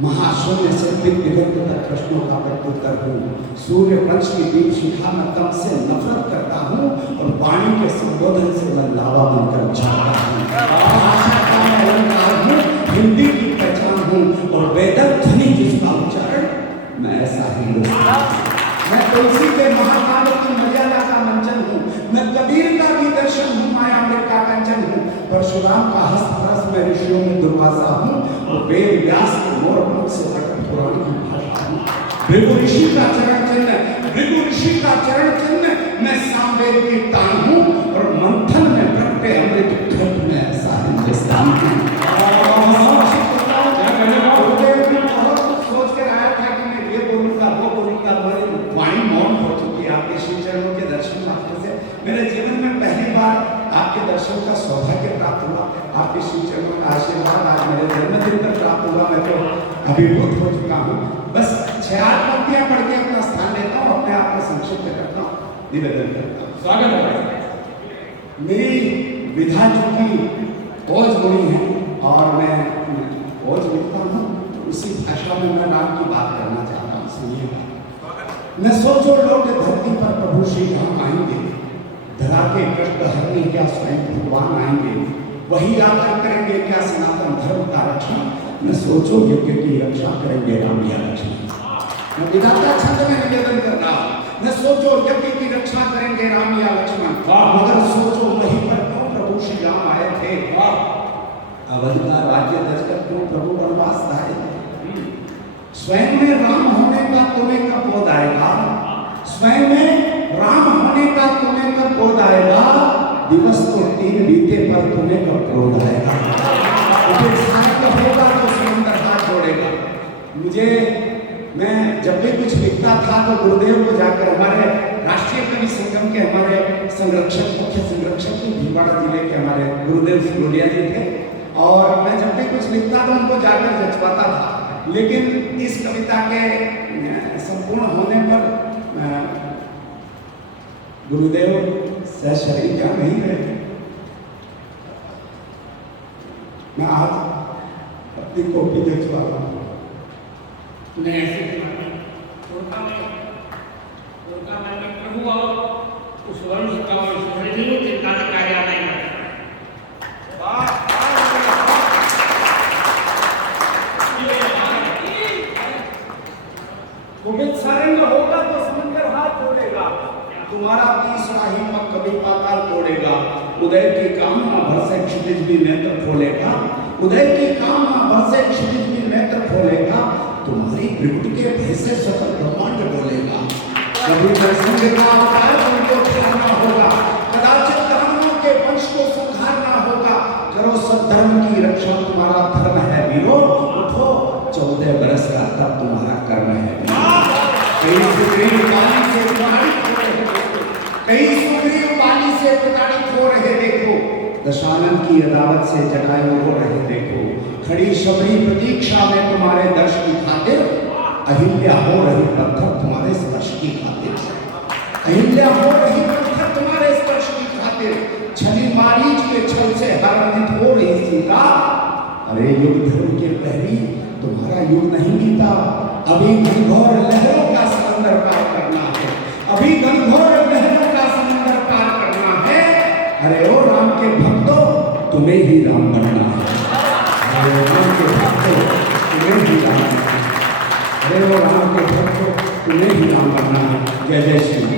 महाशून्य से दिग्विगत तक प्रश्नों का प्रत्युत्तर हूँ। सूर्य वंश की दीप शिखा में तम से नफरत करता हूँ और वाणी के संबोधन से मैं लावा बनकर छाता हूँ। भाषा का मैं अलंकार हूँ, हिंदी की पहचान हूँ और वेदक ध्वनि जिसका उच्चारण मैं ऐसा हिंदुस्तान। मैं तुलसी के महाकाव्य की मर्यादा का मंचन हूँ। मैं कबीर का भी दर्शन हूँ, मायामृत का कंचन हूँ। परशुराम का हस्तरस में ऋषियों में दुर्वासा हूँ और वेद व्यास के मोर से प्रकट पुराण की भाषा हूँ। भृगु ऋषि का चरण चिन्ह, भृगु ऋषि का चरण चिन्ह मैं सामवेद की तान हूँ और मंथन में प्रकटे अमृत घट में ऐसा हिंदुस्तान हूँ। सोच कर आया था कि मैं ये बोलूँगा वो बोलूँगा, वाणी मौन हो चुकी है आपके श्री चरणों के दर्शन मात्र से। मेरे जीवन में पहली बार आपके दर्शन का सौभाग्य प्राप्त हुआ। आपके श्री चरणों का आशीर्वाद आज मेरे जन्मदिन पर प्राप्त हुआ। मैं तो अभिभूत हो चुका हूँ। बस 6-8 पंक्तियां पढ़ के अपना स्थान लेता हूँ, अपने आप को संक्षिप्त करता हूँ, निवेदन करता हूँ। स्वागत है। मेरी विधा चूंकि ओज बोली है और मैं ओज लिखता हूँ, उसी भाषा में मैं राम की बात करना चाहता हूँ। सुनिए। न सोचो लोग धरती पर प्रभु श्री राम आएंगे, धरा के कष्ट हरने क्या स्वयं भगवान आएंगे, वही आकर करेंगे क्या सनातन धर्म का रक्षण। न सोचो यज्ञ की रक्षा करेंगे राम या लक्ष्मण। मैं विधाता छंद में निवेदन कर रहा हूँ। न सोचो यज्ञ की रक्षा करेंगे राम या लक्ष्मण, मगर सोचो वही पर क्यों प्रभु श्री राम आए थे। अवध का राज्य दशरथ क्यों प्रभु वनवास लाए थे। स्वयं में राम होने का तुम्हें कब बोध आएगा। स्वयं में राम होने का तुम्हें कब बोध आएगा। दिवस तो 3 बीते पर तुम्हें कब क्रोध आएगा। कब होगा तो सुंदर हाथ जोड़ेगा। मैं जब भी कुछ लिखता था तो गुरुदेव को जाकर, हमारे राष्ट्रीय कवि संगम के हमारे संरक्षक, मुख्य संरक्षक भीलवाड़ा जिले के हमारे गुरुदेव सिंगोलिया जी थे, और मैं जब भी कुछ लिखता था उनको जाकर जचवाता था। लेकिन इस कविता के संपूर्ण होने पर गुरुदेव सशरीर क्या नहीं रहे। मैं आज अपनी कॉपी जचवा रहा हूँ। प्रभु और उस वंश का चिंता का कार्य नहीं होगा तो समंदर हाथ जोड़ेगा। तुम्हारा तीसरा हिम्मत कभी पाताल तोड़ेगा। उदय की कामना भर से क्षितिज भी नेत्र खोलेगा। उदय की कामना भर से क्षितिज भी खोलेगा, तुम्हारी त्रिपुट के भय से सकल ब्रह्मांड बोलेगा। कभी नरसिंह का अवतार तुमको ठहरना होगा, कदाचित दानवों के वंश को संहारना होगा। करो सद्धर्म की रक्षा, तुम्हारा धर्म है वीरो। उठो 14 बरस का तब तुम्हारा कर्म है वीरो। कई सुग्रीव बाली से प्रताड़ित हो रहे देखो, कई सुग्रीव बाली से प्रताड़ित हो रहे देखो, दशानन की अदावत से जटायु हो रहे देखो। खड़ी शबरी प्रतीक्षा में तुम्हारे दर्श की खातिर, अहिल्या हो रही पत्थर तुम्हारे स्पर्श की खातिर, अहिल्या हो रही पत्थर तुम्हारे स्पर्श की खातिर। छली मारीच के छल से हरान्वित हो रही सीता। अरे युग धर्म के पहली तुम्हारा युग नहीं बीता, अभी घनघोर लहरों का समंदर पार करना है, अभी घनघोर लहरों का समंदर पार करना है। अरे ओ राम के भक्तों, तुम्हें ही राम बनना है। अरे ओ राम के भक्तों, तुम्हें ही राम बनना है। अरे ओ राम के भक्तों, तुम्हें ही राम बनना है। जय जय श्री राम।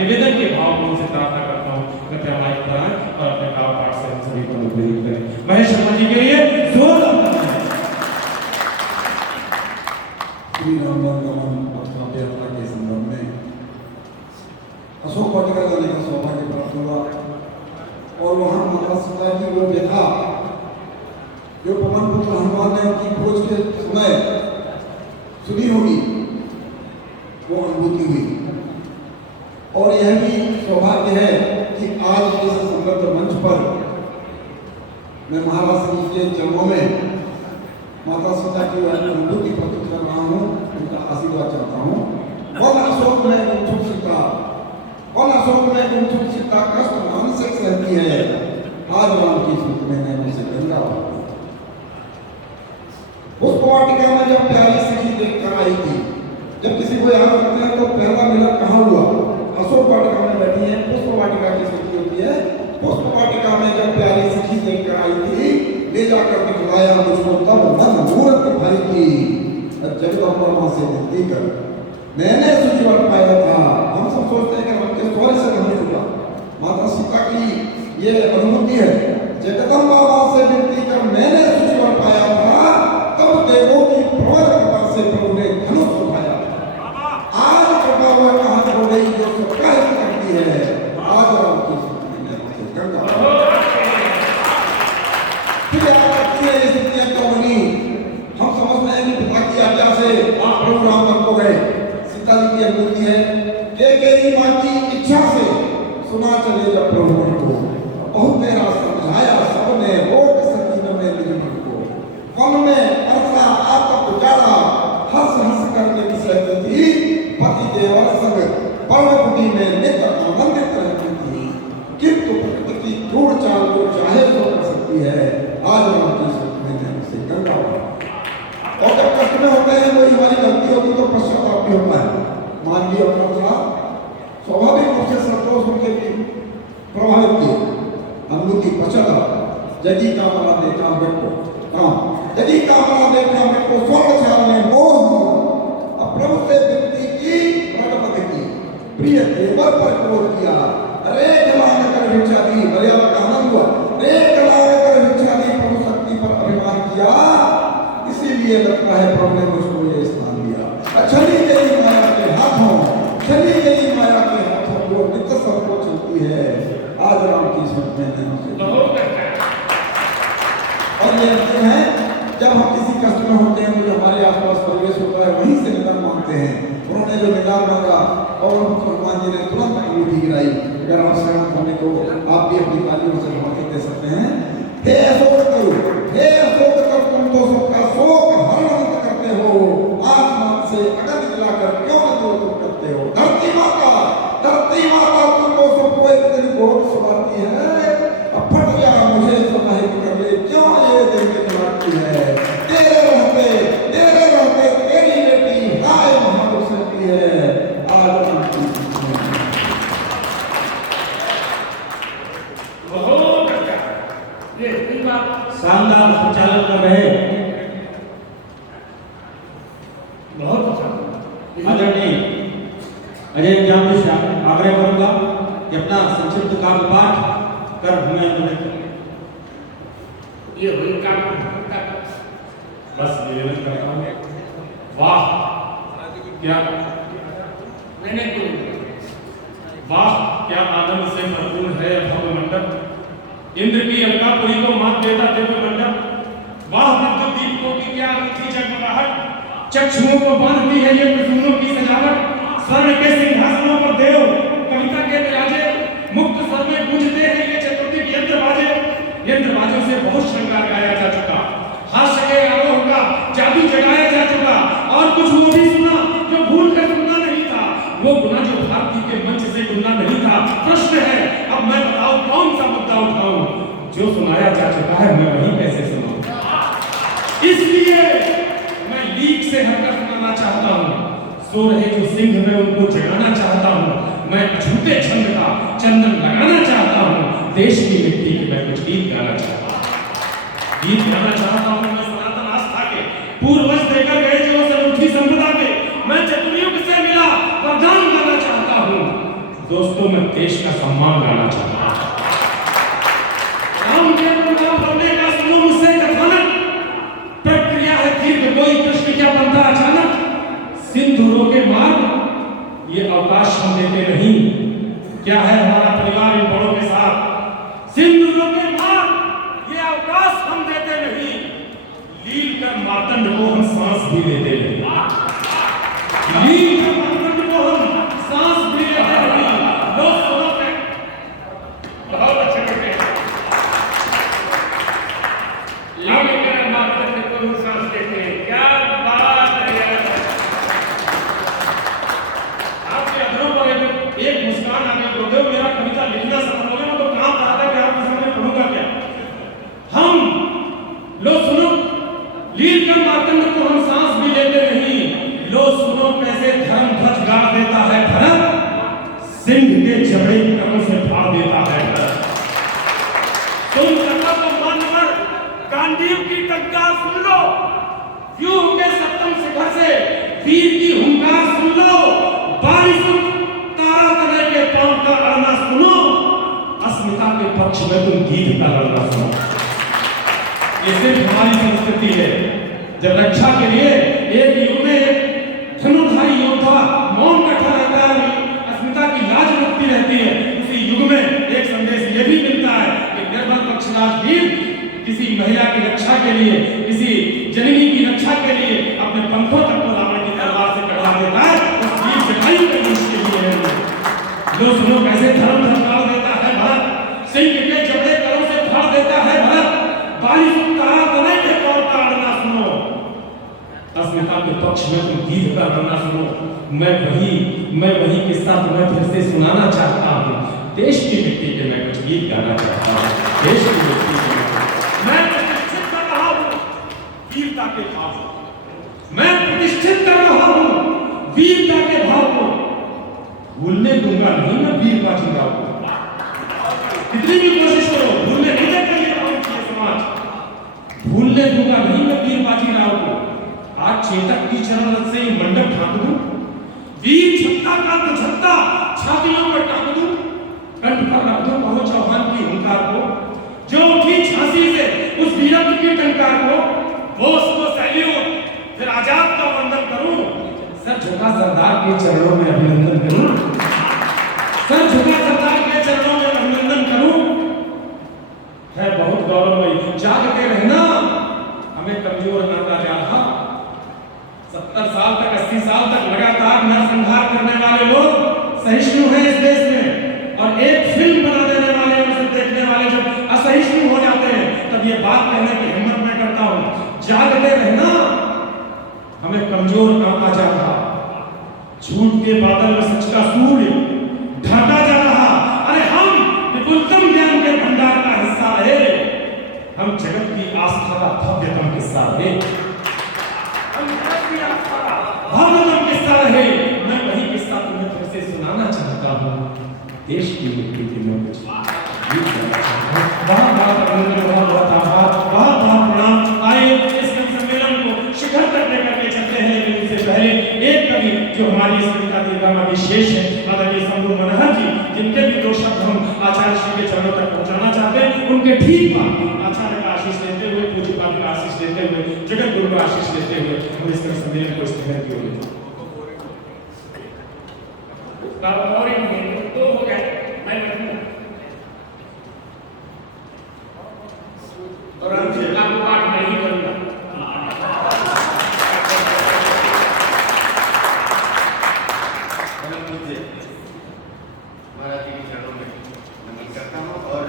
निवेदन के भाव में उनसे प्रार्थना करता हूँ, कृपया माइक पर आएं और अपने काव्य पाठ से हम सभी को अनुग्रहित करें। महेश शर्मा जी के लिए जोरदार तालियां। श्री रामनवमी पथ यात्रा के संदर्भ में अशोक वाटिका जाने का सौभाग्य प्राप्त हुआ और वहाँ माता सीता की वो व्यथा जो पवन पुत्र हनुमान ने उनकी खोज के समय सुनी होगी, वो अनुभूति हुई। और यह भी सौभाग्य है कि आज इस समृद्ध मंच पर मैं महाराज श्री के चरणों में माता सीता की अनुभूति प्रकट कर रहा हूँ, उनका आशीर्वाद चाहता हूँ। बोल अशोक में गुमसुम सीता, बोल अशोक में गुमसुम सीता, कष्ट मानसिक सहती है, आज राम की सुख में नैनों से गंगा। पुष्प वाटिका में जब प्यारी सखी देखकर आई थी, जब किसी को याद करते हैं तो पहला मिलन कहाँ हुआ? अशोक वाटिका में बैठी है, पुष्प वाटिका की सखी होती है। पुष्प वाटिका में जब प्यारी सखी देखकर आई थी, ले जाकर दिखलाया मुझको तब मन मूर्त भाई की जगदम्बा मां से विनती कर, मैंने सुचवर पाया था। हम सब सोचते हैं कि उनके स्वर से नहीं जुड़ा, माता सीता की ये अनुभूति है। जगदम्बा मां से विनती कर मैंने सुचवर पाया था, तब देवों की प्रबल कृपा से प्रभु ने धनुष उठाया। आज कृपा हुआ कहाँ हो गई जो सबका हित करती है, आज राम की गंगा। फिर याद आती है स्थितियां क्यों बनी? हम समझते हैं कि पिता की आज्ञा से प्रभु राम बन को गए। सीता जी की अनुभूति है कि माँ की इच्छा से सुना चले जब प्रभु को, बहुत मेरा समझाया सबने रोक सकी न मैं निज मन को। वन में अरसा आपत उजाला, हंस हंस करके विषय थी, पति देवर संग पर्णकुटी में नित्य आनंदित रहती थी। किंतु प्रकृति क्रूर चाल को चाहे तो कर सकती है, आज राम की सुख में नैनों से गंगा। और जब कष्ट में होते हैं कोई हमारी गलती होगी तो पश्चाताप भी होता है। मानवीय अपराध स्वाभाविक रूप से संतोष उनके भी प्रभावित किए। अनुभूति पश्चाताप यदि कामना देखा व्यक्ति यदि कामना देखा व्यक्ति स्वर्ण चाल में मोह अब प्रभु से विनती की, प्रगट की, प्रिय देवर पर क्रोध किया। अरे जलान कर भिक्षा दी, मर्यादा का आनंद हुआ। अरे जलान कर भिक्षा दी, प्रभु शक्ति पर अभिमान किया, इसीलिए लगता है प्रभु ने मुझको ये स्थान दिया। चली गई माया के हाथों, चली गई माया के हाथों, जो नित्य सबको चलती है, आज राम की सुख में नैनों से। और ये कहते हैं जब हम किसी कष्ट में होते हैं तो जो हमारे आसपास परिवेश होता है वहीं से निदान मांगते हैं। उन्होंने जो निकाल मांगा और हनुमान जी ने तुरंत अंगूठी गिराई। अगर आप सहमत होने को आप भी अपनी तालियों से समर्थन दे सकते हैं। हे अशोक तुम तो सबका शोक हरण करते हो, आसमान से अगन दिलाकर क्यों तुम करते हो। धरती माता तुमको सबको एक दिन बहुत सुनाती है, अब फट जा मुझे समाहित कर ले, क्यों ये दिल में चलाती है। तेरे रहते तेरी बेटी हाय महादुष्टी है आज बहुत अच्छा, ये सही बात, शानदार संचालन कर रहे बहुत अच्छा। आदरणीय अजय जाम जी से आग्रह करूंगा कि अपना संक्षिप्त काव्य पाठ कर हमें अनुरोध करें। ये हुई काम बस निवेदन करता हूँ। वाह क्या मैंने तो वाह क्या आनंद से भरपूर है भव्य मंडप। इंद्र की अलकापुरी को मात देता दिव्य मंडप। वाह दिव्य दीपकों की क्या अनूठी जगमगाहट। चक्षुओं को बांधती है ये प्रसूनों की सजावट। स्वर्ण के सिंहासनों पर देव कविता के विराजे। मुक्त स्वर में गूंजते हैं ये चतुर्दिक यंत्र बाजे। यंत्र बाजों से बहुत श्रृंगार गाया जा चुका। हास्य के आरोह का जादू जगाया जा चुका। और कुछ वो भी सुना जो भूल कर सुनना नहीं था। वो गुना जो भारती के मंच से गुना नहीं था। प्रश्न है अब मैं बताऊं कौन सा मुद्दा उठाऊं। जो सुनाया जा चुका है मैं वही कैसे सुनाऊं। इसलिए मैं लीक से हटकर सुनाना चाहता हूं। सो रहे जो सिंह में उनको जगाना चाहता हूं। मैं झूठे छंद का चंदन लगाना चाहता हूं। देश की मिट्टी के मैं कुछ गीत गाना चाहता हूं। गीत गाना चाहता हूं मैं सनातन आस्था के पूर्वज देकर गए जो अनूठी संपदा के। मैं चतुर्युग से मिला वरदान गाना चाहता हूं। दोस्तों मैं देश का सम्मान गाना चाहता हूं। राम के नाम पढ़ने का सुनो मुझसे कथानक। प्रक्रिया है दीर्घ कोई कृष्ण क्या बनता अचानक। सिंधुरों के मार्ग ये अवकाश हम देते नहीं। क्या है हमारा परिवार इन बड़ों के साथ। सिंधुरों के मार्ग ये अवकाश हम देते नहीं। लील कर मार्तंड को हम सांस भी देते नहीं। लील कर मार्तंड को हम सांस भी देते नहीं। लोग सुनो के बहुत अच्छे लगे। लील कर मार्तंड को हम सांस देते हैं। क्या बात है यार। एक मुस्कान आ गई। गुरुदेव मेरा कविता लिखना समझ लो तो काम रहा था कि आपके सामने पढ़ूंगा क्या। हम लो सुनो लील कर मार्तंड को हम सांस भी लेते नहीं। लो सुनो कैसे धर्म ध्वज गाड़ देता है भरत। सिंह के जबड़े करों से फाड़ देता है भरत। तुम सका तो मन पर गांडीव की टंकार सुन लो। व्यूह के सप्तम शिखर से वीर की हुंकार सुन लो। बारिश तारा तले के पांव का अड़ना सुनो। अस्मिता के पक्ष में तुम गीत का लड़ना सुनो। ये सिर्फ हमारी संस्कृति है। जब रक्षा के लिए एक युग में धनुर्धारी योद्धा मौन बैठा रहता है, अस्मिता की लाज मुक्ति रहती है। उसी युग में एक संदेश ये भी मिलता है कि निर्बल पक्षराज वीर किसी महिला की रक्षा के लिए, किसी जननी की रक्षा के लिए अपने पंखों तक को रावण की तलवार से कटवा देता है। उस वीर जटायु के वंश के लिए लो सुनो कैसे धर्म धर्मकाल देता है भरत। सिंह के जबड़े करों से फाड़ देता है भरत। बारिश तारा तले के पांव का अड़ना सुनो। अस्मिता के पक्ष में तुम गीत का गाना सुनो। मैं वही किस्सा तुम्हें फिर से सुनाना चाहता हूँ। देश की मिट्टी के मैं कुछ गीत गाना चाहता हूँ। देश की मिट्टी के मैं प्रतिष्ठित कर रहा हूँ वीरता के भाव को। मैं प्रतिष्ठित कर रहा हूँ वीरता के भाव को। भूलने दूंगा नहीं मैं वीर बाजीराव को। कितनी भी कोशिश करो भूलने नहीं देगा ये समाज। भूलने दूंगा नहीं मैं वीर बाजीराव को। आज चेतक की चरण से मंडप ढांक दूं। वीर छत्ता का तो छत्ता छातियों पर टांग दूं। कंठ पर रख दूं पहुंच चौहान की हुंकार को। जो उठी झांसी से उस वीरत्व की टंकार को। बोस को सैल्यूट फिर आजाद का वंदन करूं। सर झुका सरदार के चरणों में अभिनंदन करूं। सर झुका सरदार के चरणों में अभिनंदन करूं। है बहुत गौरवमयी। जागते रहना हमें कमजोर ना जा रहा। 70 साल तक 80 साल तक लगातार नरसंहार करने वाले लोग सहिष्णु हैं इस देश में, और एक फिल्म बना देने वाले और उसे देखने वाले जब असहिष्णु हो जाते हैं तब ये बात कहने की हिम्मत मैं करता हूं, जागते रहना, हमें कमजोर ना आ जाता, झूठ के बादल में सच का सूर्य ढाका जा रहा, अरे हम विपुलतम ज्ञान के भंडार का हिस्सा रहे, हम जगत की आस्था का भव्यतम हिस्सा रहे, हम जगत की आस्था का भव्यतम हिस्सा रहे। मैं वही किस्सा तुम्हें फिर से सुनाना चाहता हूँ, देश की मिट्टी के मैं कुछ गीत गाना चाहता हूँ। बहुत बहुत अभिनंदन, बहुत बहुत आभार, बहुत बहुत प्रणाम। आइए इस कवि सम्मेलन को शिखर तक लेकर के चलते हैं, लेकिन इससे पहले एक कवि जो हमारी इस कविता दीर्घा में विशेष है, आदरणीय शंभू मनोहर जी, जिनके भी दो शब्द हम आचार्य श्री के चरणों तक पहुंचाना चाहते हैं, उनके ठीक बाद आचार्य का आशीष लेते हुए, पूज्यपाद का आशीष लेते हुए, जगत गुरु का आशीष लेते हुए हम इस कवि सम्मेलन को स्थगित की ओर तो हो गया, मैं बैठूंगा और अंतिम काम पाठ नहीं करूंगा। महाराज जी के चरणों में नमन करता हूँ और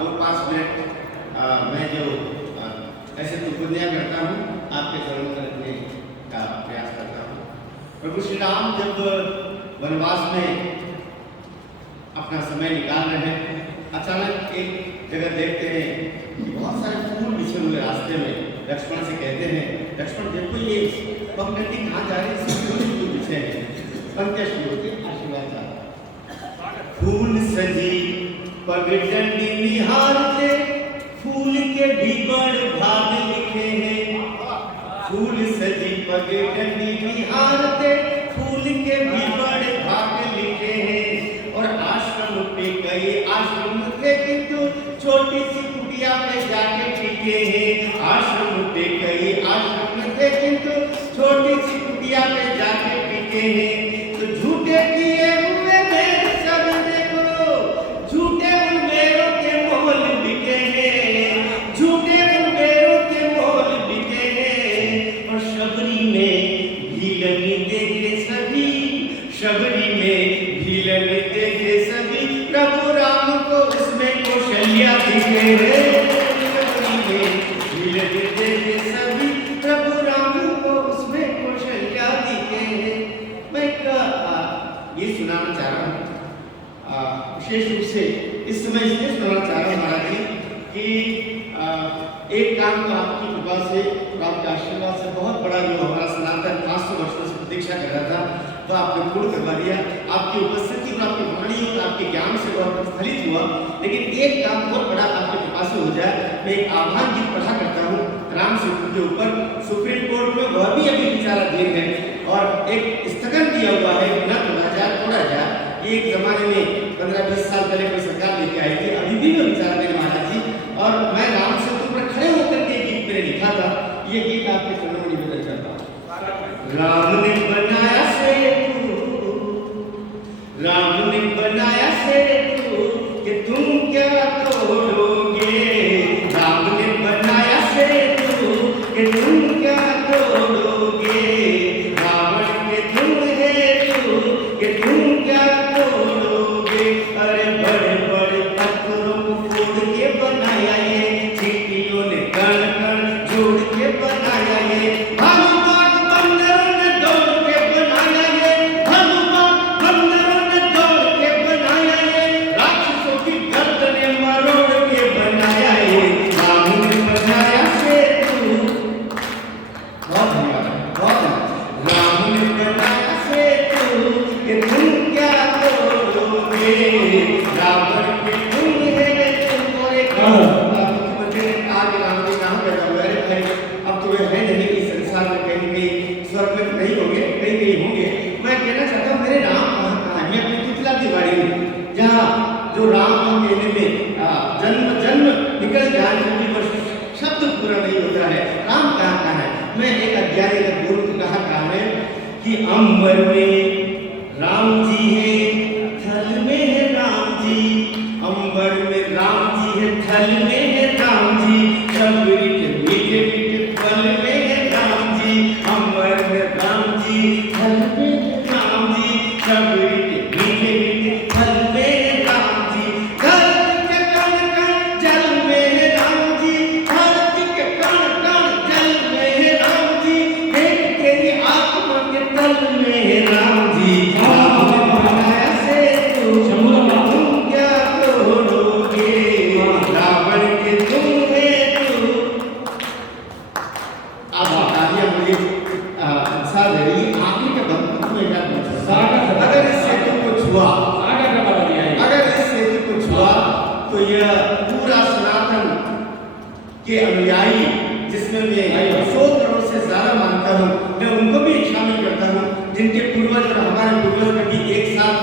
2-5 मिनट मैं जो ऐसे तुकुनिया करता हूँ आपके चरणों में रखने का प्रयास करता हूँ। प्रभु श्री राम जब वनवास में अपना समय निकाल रहे हैं, अचानक एक जगह देखते हैं कि बहुत सारे फूल बिछे हुए रास्ते में। लक्ष्मण से कहते हैं, लक्ष्मण देखो ये पगडंडी कहाँ जा रही है, फूल बिछे हैं। अंत्येष्टि होती है, आशीर्वाद था। फूल सजी पगडंडी निहारते, फूल के भी बड़ भाग लिखे हैं। फूल सजी पगडंडी निहारते, फूल के भी बड़ भाग लिखे हैं। और आश्रम पे कई आश्रम थे किंतु छोटी सी कुटिया पे जाके टिके हैं। आश्रम पे कई आश्रम थे किंतु छोटी सी कुटिया पे जाके टिके हैं। तो झूठे किए हुए मेरे सब देखो, झूठे उम्मेरों के मोल बिके हैं, झूठे उम्मेरों के मोल बिके हैं। और शबरी में भीलनी देखे सभी, शबरी में भीलनी देखे सभी, प्रभु राम को उसमें कौशल्या दिखे हैं। शबरी में भीलनी देखे सभी, प्रभु राम को उसमें कौशल्या दिखे हैं। मैं ये सुनाना चाह रहा हूँ विशेष रूप से इस समय इसलिए सुनाना चाह रहा हूँ महाराज जी कि एक काम तो आपकी कृपा से और आपके आशीर्वाद से बहुत बड़ा जो हमारा सनातन 500 वर्षों से प्रतीक्षा कर रहा था वह आपने पूर्ण करवा दिया। आपकी उपस्थिति और आपकी वाणी और आपके ज्ञान से बहुत प्रफुल्लित हुआ। लेकिन एक काम बहुत बड़ा आपकी कृपा से हो जाए, मैं एक आभार गीत पढ़ा करता हूँ राम सेतु के ऊपर। सुप्रीम कोर्ट में वह भी अभी विचाराधीन है और एक स्थगन दिया हुआ है कि न तोड़ा जाए तोड़ा जाए। ये एक जमाने में 15-20 साल पहले कोई सरकार लेके आई थी, अभी भी मैं विचाराधीन महाराज जी। और मैं राम सेतु पर खड़े होकर के गीत मैंने लिखा था, ये गीत आपके चरणों में निवेदन करता हूँ। राम ने बनाया सेतु, राम ने बनाया सेतु कि तुम क्या तोड़ोगे। राम ने बनाया सेतु कि तुम क्या तोड़ोगे। रावण के तुम हेतु कि तुम क्या तोड़ोगे। अरे बड़े बड़े पत्थरों को फोड़ के बनाया ये, चींटियों ने कण कण जोड़ के बनाया ये। हनुमान बंदरों ने दौड़ के बनाया ये, हनुमान बंदरों ने दौड़ के बनाया ये। राक्षसों की गर्दनें मरोड़ के बनाया ये। राम ने बनाया सेतु, बहुत धन्यवाद, बहुत धन्यवाद। राम ने बनाया सेतु कि तुम क्या तोड़ोगे। रावण के तुम है तुम और एक मुख्यमंत्री ने कहा कि राम जी कहाँ पैदा हुए। अरे भाई अब तो वे है नहीं इस संसार में, कहीं कहीं स्वर्ग में नहीं होंगे, कहीं कहीं होंगे। मैं कहना चाहता हूँ मेरे राम कहाँ है। मैं अपनी तितला तिवारी में जहाँ जो राम कहने में जन्म जन्म निकल जाए क्योंकि वो शब्द पूरा नहीं होता है। राम कहाँ है। मैं एक अध्याय का बोल कहा है कि अंबर में राम जी है, थल में है राम जी। अंबर में राम जी है, थल में है राम जी। शबरी के मीठे मीठे फल में है राम जी। अंबर यह पूरा सनातन के अनुयायी, जिसमें मैं 100 करोड़ से ज्यादा मानता हूँ, मैं उनको भी शामिल करता हूँ, जिनके पूर्वज और हमारे पूर्वज कभी एक साथ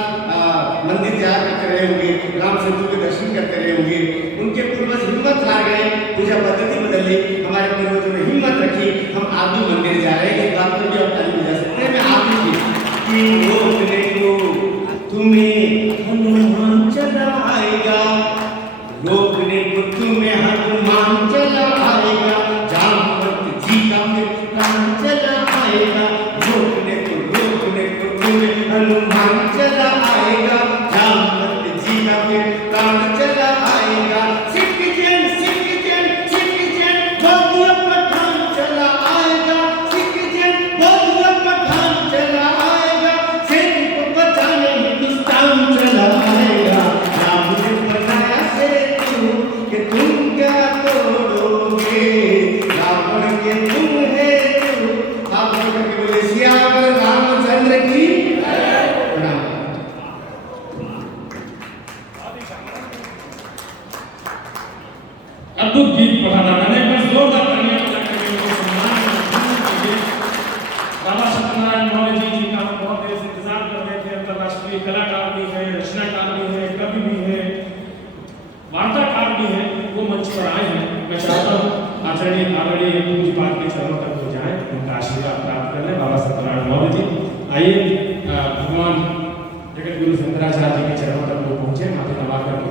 मंदिर जाया करते रहे होंगे, राम सेतु के दर्शन करते रहे होंगे। उनके पूर्वज हिम्मत हार गए, पूजा पद्धति बदल ली, हमारे पूर्वजों ने हिम्मत रखी, हम आप भी मंदिर जा रहे हैं। इस बात पर भी आप ताली बजा सकते हैं। मैं आप भी कि रोकने को तुम्हें हनुमान चला आएगा, रोकने को तुम्हें हनुमान चला आएगा, जामवंत जी का फिर प्राण चला आएगा, रोकने को तुम्हें हनुमान चला आएगा, जामवंत जी का फिर प्राण चला आएगा। सिख जन बौद्ध पठान चला आएगा, सिख जन बौद्ध पठान चला आएगा, सिख को बचाने हिंदुस्तान चला आएगा। राम ने बनाया सेतु कि तुम क्या तोड़ोगे, रावण के तुम है तू। आप लोग बोले सियावर रामचंद्र की अद्भुत गीत पढ़ा था मैंने, बस जोरदार तालियां बजाकर इनको सम्मान करना। बाबा सत्यनारायण मौर्य जी का हम बहुत देर से इंतजार कर रहे थे। अंतर्राष्ट्रीय कलाकार भी है, रचनाकार भी है, कवि भी है, वार्ताकार भी है, वो मंच पर आए हैं। मैं चाहता हूँ आचार्य पूज्य पाठ के चरणों तक हो जाए, उनका आशीर्वाद प्राप्त कर लें। बाबा सत्यनारायण मौर्य जी आइए, भगवान जगत गुरु शंकराचार्य जी के चरणों तक वो पहुंचे, माथे नवा कर।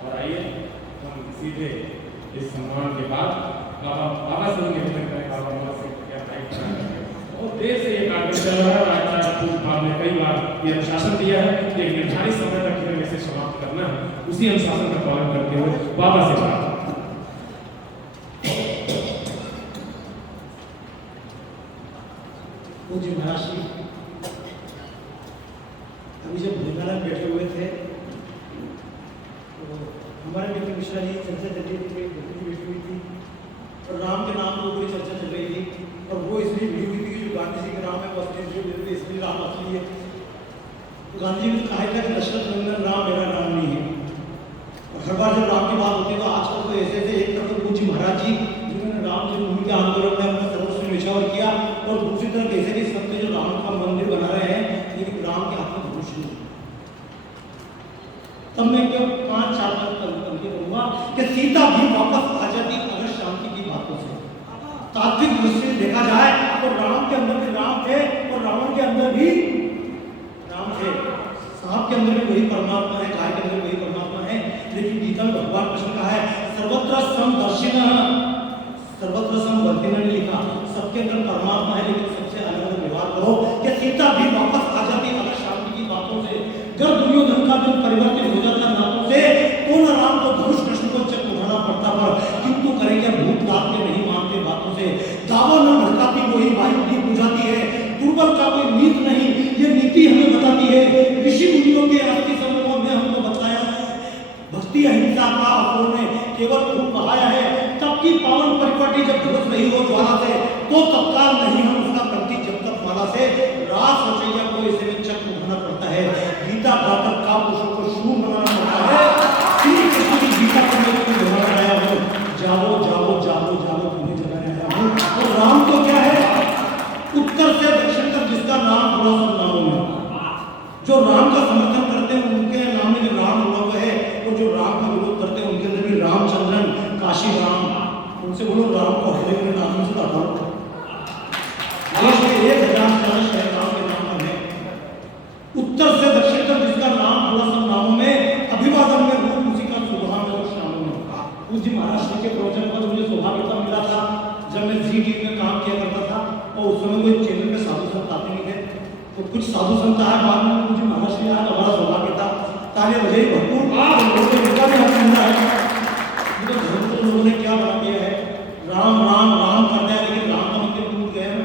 और आइए हम सीधे इस सम्मान के बाद बाबा से निवेदन करें, बाबा बाबा से क्या बहुत देर से ये कार्यक्रम चल रहा है। आचार्य पूज्य ने कई बार ये अनुशासन दिया है कि एक निर्धारित समय तक में इसे समाप्त करना है, उसी अनुशासन का पालन करते हुए बाबा से बात। पूज्य महाराज जी अभी जब भोजनालय बैठे हुए थे तो हमारे मित्र मिश्रा जी चर्चा चल रही थी, बैठी हुई थी और राम के नाम पर पूरी चर्चा चल रही थी। और वो इसलिए भिड़ी हुई थी कि जो गांधी जी के राम है वो असली, इसलिए राम असली है। तो गांधी जी ने कहा था कि दशरथ नंदन राम मेरा नाम नहीं है। और हर बार जब राम की बात होती है तो आजकल तो ऐसे थे, एक तरफ पूज्य महाराज जी जिन्होंने राम जन्मभूमि के आंदोलन में अपना सर्वस्व निछावर किया, और दूसरी तरफ ऐसे भी सब जो राम का मंदिर बना रहे हैं, लेकिन राम के हाथ में धनुष नहीं। तब मैं क्या 5-4 पंक्ति कहूंगा कि सीता भी वापस आ जाती अगर शांति की बातों से। तात्विक दृष्टि से देखा जाए तो राम के अंदर भी राम थे और रावण के अंदर भी राम थे। सांप के अंदर भी वही परमात्मा है, गाय के अंदर वही परमात्मा है। लेकिन गीता में भगवान कृष्ण का है सर्वत्र समदर्शिनः, सर्वत्र समवर्तिनः ने लिखा, सबके अंदर परमात्मा है, लेकिन सबसे अलग अलग व्यवहार करो। कि सीता भी वापस आ जाती अगर शांति की बातों से। जब दुर्योधन का दिल परिवर्तित हो जाता नातों से तो न राम को धनुष कृष्ण को चक उठाना पड़ता, पर किंतु करें क्या भूत दात के नहीं मानते बातों से। दावा न भड़काती वही वायु की बुझाती है, दुर्बल का कोई नीत नहीं ये नीति हमें बताती है। ऋषि मुनियों के अस्थि समूहों में हमको बताया भक्ति अहिंसा का अपोर ने केवल खून बहाया है। तब की पावन परिपाटी जब झुलस रही हो ज्वाला से तो तत्काल नहीं हम उसका प्रति जब तक माला से रास रचैया को इसे में चक उठाना पड़ता है। गीता गाकर का पुरुषों को शूर बनाना पड़ता है। श्री कृष्ण की गीता को मैं तुम्हें दोहरा आया हूँ, जाओ जाओ जाओ जाओ तुम्हें जगाने आया हूँ। और राम तो क्या है, उत्तर से दक्षिण तक जिसका नाम पूरा सब नामों में, जो राम का समर्थन करते हैं उनके नाम में जो राम हुआ हुआ है, और जो राम का विरोध करते हैं उनके अंदर भी रामचंद्रन काशी राम। उनसे बोलो राम को हृदय में नाम से हटाओ। देश में 1000 शहर राम के नाम है। उत्तर से दक्षिण तक जिसका नाम पूरा सब नामों में, अभिवादन में रूप उसी का सुभान और शामों में। पूज्य महाराज जी के प्रवचन पर मुझे सौभाग्य मिला था जब मैं जी टीवी में काम किया करता था, और उस समय कोई चैनल में साधु संत आते नहीं थे, तो कुछ साधु संत आए बाद में मुझे महाराज जी आया, हमारा सौभाग्य था। तालियां बजाई भरपूर। लोगों ने क्या बना दिया है, राम राम राम करते हैं, लेकिन राम का मंदिर टूट गया है।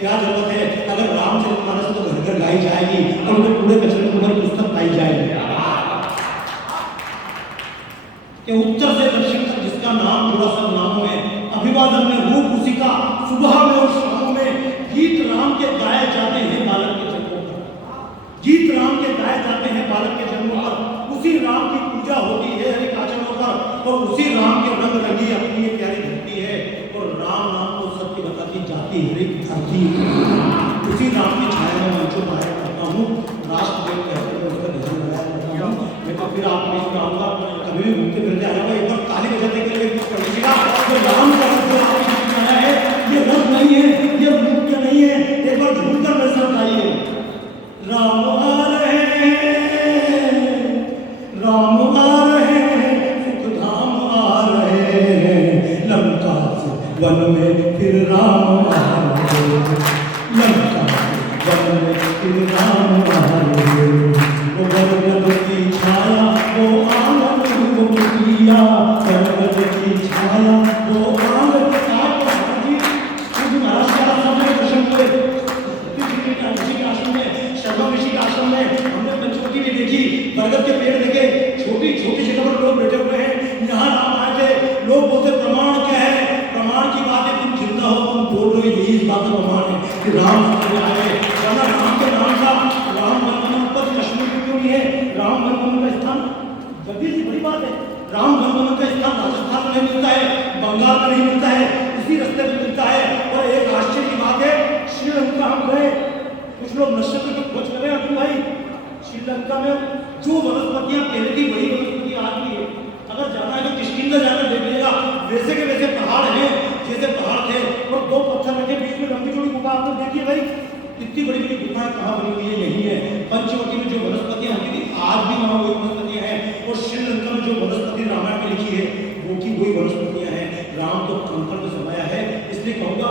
क्या जरूरत है? अगर रामचरितमानस तो घर घर गाई जाएगी और वो पूरे कचरे में पुस्तक पाई जाएगी कि उत्तर से दक्षिण तक जिसका नाम जुड़ा सब नामों में, अभिवादन में रूप उसी का, सुबह में और शामों में गीत राम के गाए जाते हैं बालक के जन्मों पर, गीत राम के गाए जाते हैं बालक के जन्मों पर, उसी राम की पूजा होती है हर एक आचरणों पर और उसी राम के रंग रंगी अपनी ये प्यारी धरती है और राम नाम को सबकी बताती जाती हर एक धरती, उसी राम की छाया में मंचों पाया करता हूँ। राष्ट्रदेव कहते हैं उसका ध्यान लगाया करता हूँ। मैं तो फिर आप बीच में आऊँगा, कभी भी घूमते फिरते आ जाऊँगा, एक बार ताली बजाते के लिए कुछ कर लीजिएगा। तो राम का रंग जो आपने आया है ये रंग नहीं है, ये मुख्य नहीं है, एक बार झूम कर मेरे साथ आइए। राम आ रहे हैं, राम आ रहे हैं, सुख धाम आ रहे हैं, लंका से वन में फिर राम आ रहे हैं, लंका से वन में फिर राम आ रहे हैं। वो बरगद की छाया वो आंगन वो कुटिया, बरगद की छाया वो आंगन। आश्रम में हमने पंचवटी भी देखी, बरगद के पेड़ देखे, छोटी छोटी जगह पर लोग बैठे हुए हैं। यहाँ राम आए थे, लोग बोलते प्रमाण क्या है? प्रमाण की बात है, तुम जिंदा हो, तुम बोल रहे हो, यही इस बात का प्रमाण है कि राम आए। वरना राम के नाम का राम वनगमन पर कश्मीर क्यों नहीं है? राम वनगमन का स्थान गंभीर सी बड़ी बात है। राम वनगमन का स्थान राजस्थान में नहीं मिलता है, बंगाल में नहीं मिलता है, इसी रास्ते पर मिलता है। और एक आश्चर्य की बात है, श्रीलंका हम गए, कुछ लोग नक्षत्र की खोज कर रहे हैं। अभी भाई श्रीलंका में जो वनस्पतियां पहले की बड़ी वनस्पतियां आज भी है, अगर जाना है तो किष्किंधा जाकर देख लीजिएगा, वैसे के वैसे पहाड़ हैं जैसे पहाड़ थे और दो पत्थर रखे, बीच में लंबी चौड़ी गुफा। आपने देखिए भाई कितनी बड़ी बड़ी गुफाएं कहाँ बनी हुई है? यही है पंचवटी में जो वनस्पतियां होती थी, आज भी वहाँ वही वनस्पतियां हैं। और श्रीलंका में जो वनस्पति रामायण में लिखी है वो की वही वनस्पतियां हैं। राम तो कंकड़ में समाया है, इसलिए कहूँगा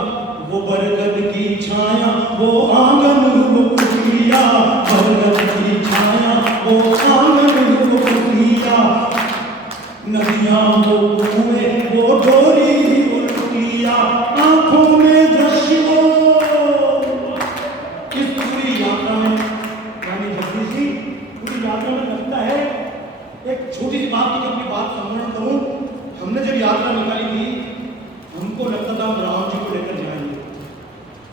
वो बरगद की छाया वो आंगन वो कुटिया, बरगद की छाया वो आंगन वो कुटिया, नदियाँ वो कुएं वो डोरी वो कुटिया, आंखों में दृश्य वो। इस पूरी यात्रा में यानी जल्दी सी पूरी यात्रा में लगता है एक छोटी सी बात की अपनी बात संवर्णन करूं। हमने जब यात्रा निकाली थी हमको लगता था हम राम जी को लेकर जाएंगे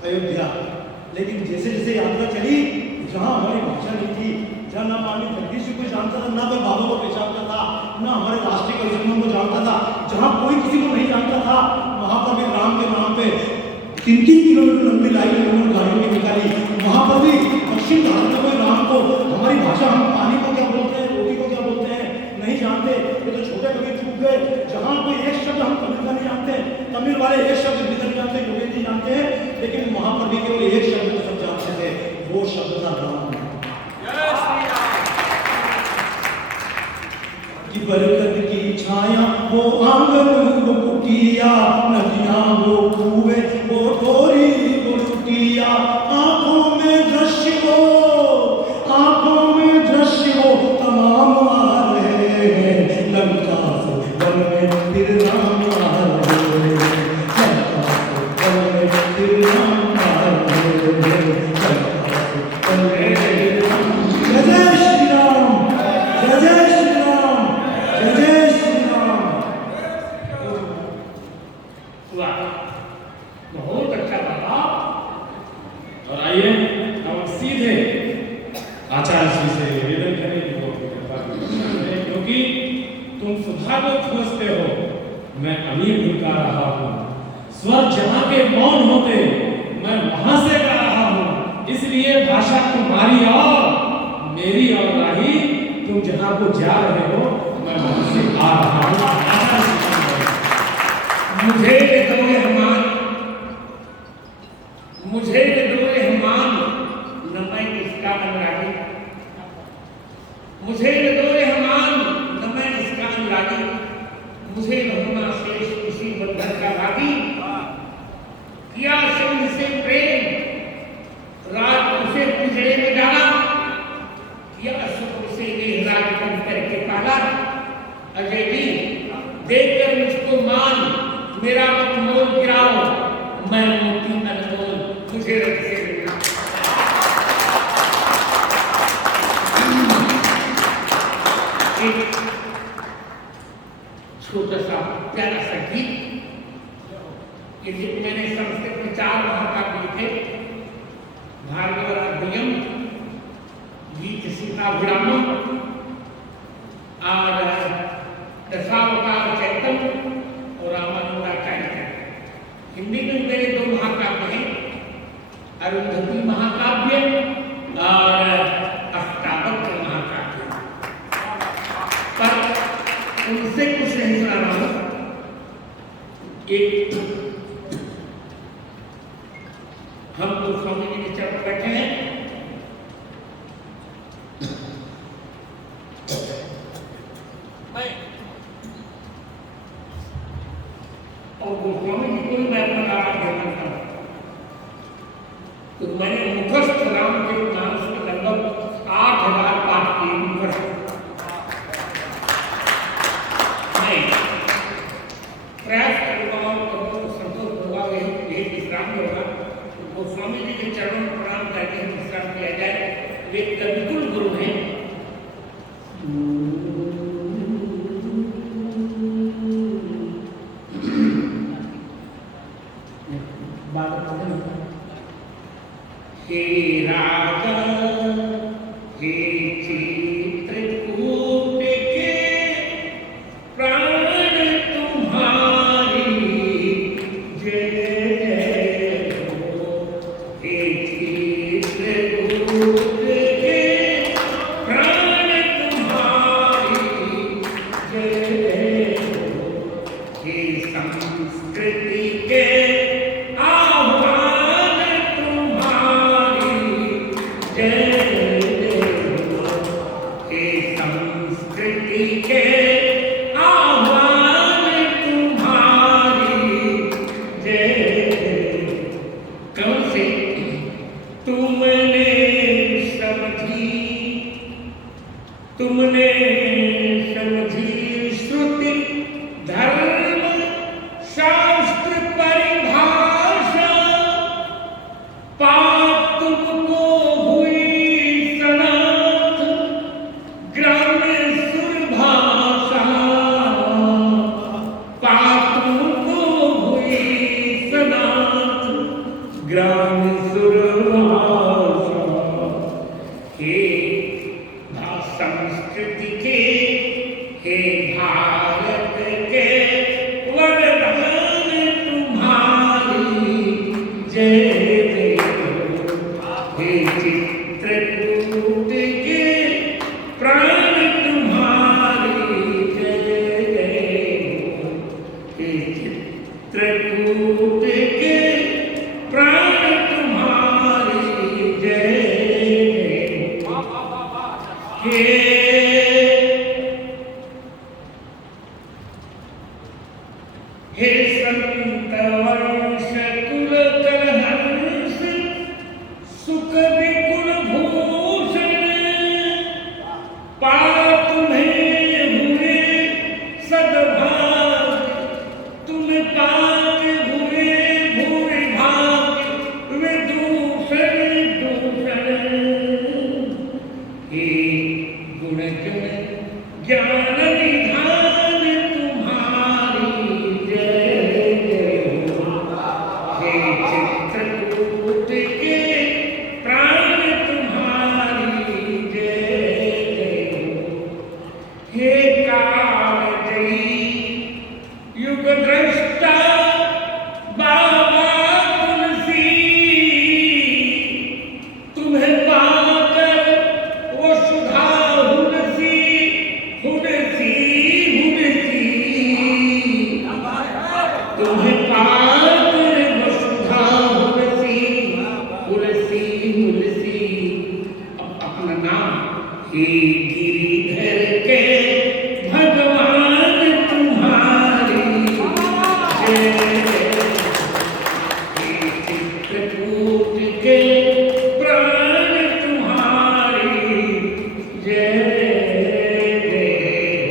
अयोध्या, लेकिन जैसे जैसे यात्रा चली, जहाँ हमारी भाषा नहीं थी, जहाँ ना हमारी जगदीश जी को जानता था, ना कोई बाबा को पहचानता था, ना हमारे राष्ट्रीय कवियों को जानता था, जहाँ कोई किसी को नहीं जानता था, वहाँ पर भी राम के नाम पे 3-3 किलोमीटर लंबी लाइन उन्होंने गाड़ियों की निकाली। वहाँ पर भी दक्षिण भारत में राम को हमारी भाषा, हम पानी को क्या बोलते हैं, रोटी को क्या बोलते हैं नहीं जानते। ये तो छोटे कवि चूक गए, जहाँ कोई एक शब्द हम तमिल का नहीं जानते, तमिल वाले एक शब्द हिंदी का नहीं जानते, योगेंद्र नहीं जानते हैं, लेकिन वहाँ पर भी केवल एक शब्द को सब जानते थे, वो शब्द था राम। कि बरगद की छाया वो आंगन वो कुटिया, नदियाँ वो कुएं वो डोरी वो कुटिया, आंखों में दृश्य वो, आंखों में दृश्य वो तमाम आ रहे हैं, लंका से वन में फिर राम आ रहे हैं, लंका से वन में फिर राम आ रहे हैं, लंका से वन में फिर राम। जय जय श्री राम, जय जय श्री राम, जय जय श्री राम। वाह, बहुत अच्छा बाबा। और आइए हम सीधे आचार्य श्री से निवेदन करने की क्योंकि तुम सुधा को खोजते हो, मैं अमीर ढूंढ रहा हूँ। स्वर जहाँ के मौन होते मैं वहां से गा रहा हूँ, इसलिए भाषा तुम्हारी और मेरी और राही, तुम जहाँ को जा रहे हो मैं वहां से आ रहा हूँ। मुझे दो रहमान, मुझे दो रहमान, न मैं इसका अनुरागी, मुझे दो रहमान, न मैं इसका अनुरागी, मुझे रहमा शेष उसी बंधन का भागी, किया सिंह से प्रेम, रात उसे पिंजड़े में डाला, किया सुख उसे देहराज बन करके पाला। अजय जी देखकर मुझको मान, मेरा भार्गवराध्यम गीत सीताभिरामम और दशावतार चैतम और रामानुजाचार्य। हिंदी में मेरे दो महाकाव्य हैं, अरुंधति महाकाव्य और अष्टावक्र महाकाव्य। पर उनसे कुछ नहीं सुना रहा हूं। एक हम तो स्वामी जी के चरण बैठे हैं, और गोस्वामी जी को भी मैं अपना नाम देना चाहता हूं। तो मैंने मुखस्थ राम के नाम से लगभग 8000 पाठ किए। मैं प्रयास करूंगा और संतोष होगा, यही विश्राम होगा। गोस्वामी जी के चरणों में प्रणाम करके विश्राम किया जाए। वे कविकुल गुरु हैं। हे राजा हे चित्रकूट के प्राण तुम्हारी जय जय हो। हे चित्रकूट के प्राण तुम्हारी जय जय हो। हे संस्कृति के तुमने समझी श्रुति धर्म शास्त्र परिभाषा, पाप तुमको हुई सनाथ ग्राम्य सुरभाषा। पाप तुमको हुई सनाथ ग्राम्य सुरभाषा। हे संस्कृति के, हे भारत के वरदान तुम्हारी जय जय हो। हे चित्रकूट के प्राण तुम्हारी जय जय हो। हे चित्रकूट के प्राण तुम्हारी जय जय हो। हे संत वंश कुल कलहंस सुख विकुल भूषण, पाप में हुए सद्भाग्य तुम पाक हुए भूरि भाग्य विदूषण दूषण। हे गुण गुण ज्ञान निधान तुम्हारी जय जय हो। हे चित्रकूट के प्राण तुम्हारी जय जय हो। हे कालजयी युग द्रष्टा बाबा तुलसी, तुम्हें पाकर वो सुधा हुलसी हुलसी हुलसी। तुम्हें पाकर वो सुधा हुलसी हुलसी हुलसी। अपना नाम हे गिरिधर के भगवान तुम्हारी जय जय। हे चित्रकूट के प्राण तुम्हारी जय जय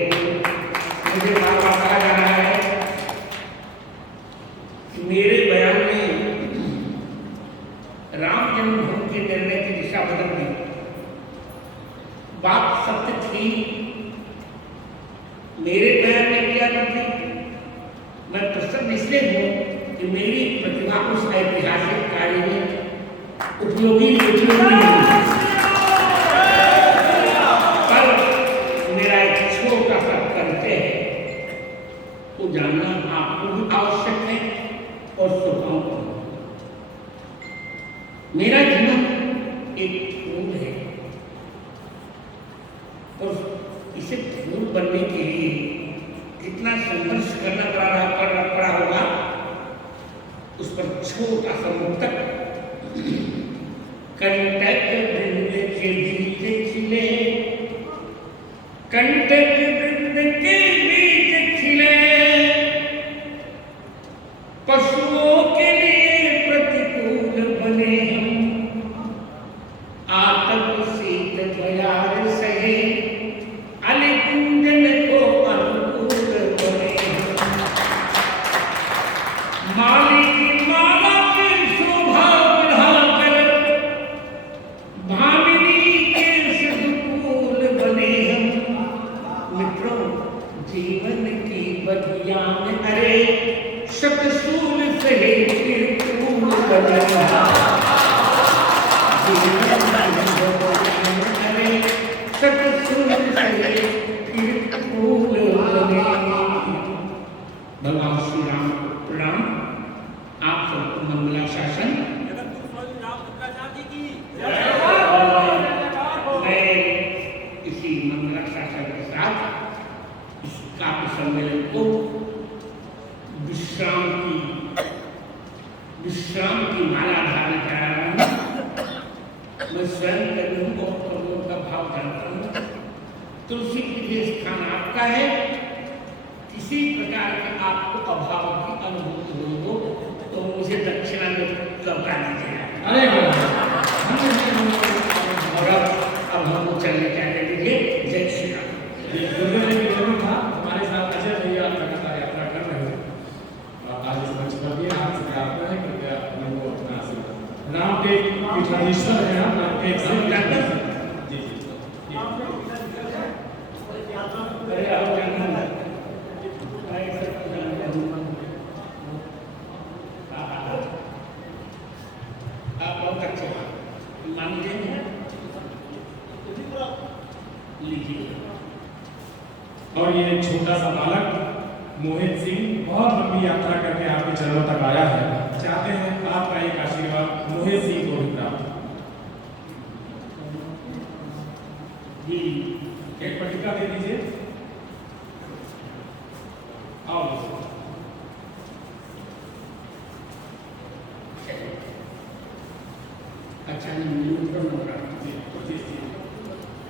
हो। मुझे बाबा कहा जा रहा है, मेरे बयान में राम जन्मभूमि के निर्णय की दिशा बदल गई। बात सत्य थी, मेरे बयान में किया करती। मैं प्रसन्न इसलिए हूं कि मेरी प्रतिभा उस ऐतिहासिक कार्य में उपयोगी पर मेरा एक छोटा सा परिचय है, वो जानना आपको भी आवश्यक है और श्रोताओं को। मेरा जीवन एक फूल है और इसे फूल बनने के लिए कितना संघर्ष करना पड़ा होगा, उस पर छोटा सा मुक्तक। कंटक वृंद के बीच खिले, कंटक वृंद के बीच खिले, पशुओं के लिए प्रतिकूल बने हम, आतप शीत बयार सहे, अलिकुंजन को अनुकूल बने हम। माली की माला की शोभा बढ़ाकर, भामिनी के सदुकूल बने हम। मित्रों, जीवन की बगिया में अरे शतशूल सहे फिर फूल बने हम। जीवन की बगिया में अरे शतशूल सहे फिर फूल बने हम। भगवान श्री राम को प्रणाम। आप सबको मंगला शासन। मैं इसी मंगला शासन के साथ इस काव्य सम्मेलन को विश्राम की माला धारण करा रहा हूँ। मैं स्वयं कभी बहुत प्रभु का भाव जानता हूँ। तुलसी के लिए स्थान आपका है, किसी प्रकार के आपको अभाव की अनुभूति हुई हो तो मुझे दक्षिणा में लौटा दीजिएगा। अरे और अब हमको चलने जाने दीजिए। जय श्री राम। था हमारे साथ अजय भैया लगातार यात्रा कर रहे हैं और आज इस मंच पर भी आपसे प्रार्थना है कृपया उनको अपना आशीर्वाद। राम के पीठाधीश्वर है, राम के जी आप बहुत अच्छे मानते हैं, लीजिए। और ये एक छोटा सा बालक मोहित सिंह बहुत लंबी यात्रा करके आपके चरणों तक आया है। चाहते हैं आपका एक आशीर्वाद मोहित सिंह को भी प्राप्त जी। एक पट्टिका दे दीजिए। आओ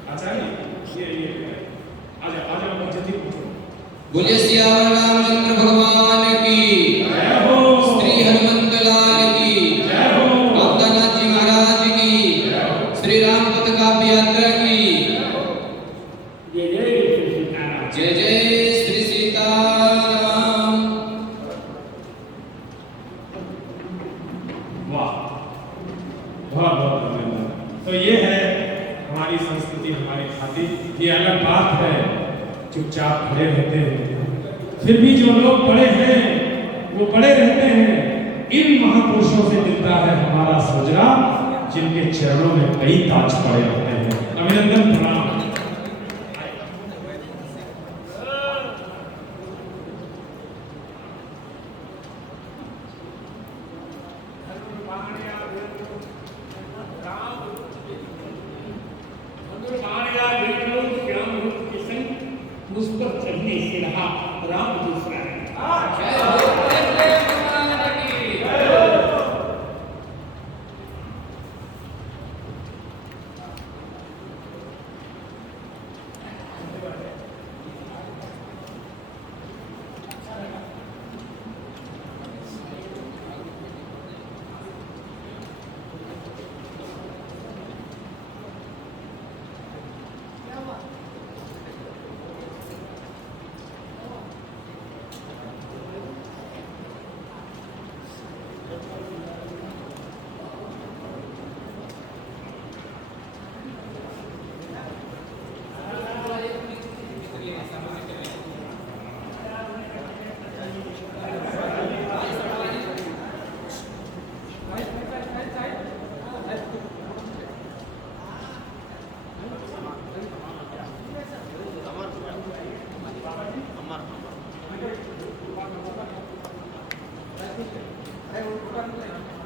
आचार्य ये आजा जल्दी पूछो। बोले सियावर रामचंद्र भगवान की जय हो। श्री हनुमंत लाल की जय हो। बाबूनाथ जी महाराज की जय हो। श्री राम पथ काव्य यात्रा की जय जय श्री सीताराम। जय जय श्री सीताराम। वाह, बहुत बहुत धन्यवाद। तो ये है हमारी संस्कृति, हमारी खातिर। ये अलग बात है चुपचाप खड़े रहते हैं, फिर भी जो लोग बड़े हैं वो बड़े रहते हैं। इन महापुरुषों से मिलता है हमारा सजरा, जिनके चरणों में कई ताज पड़े होते हैं। अभिनंदन, प्रणाम। मुझ पर चढ़ने से रहा राम दूसरा है। अरे वो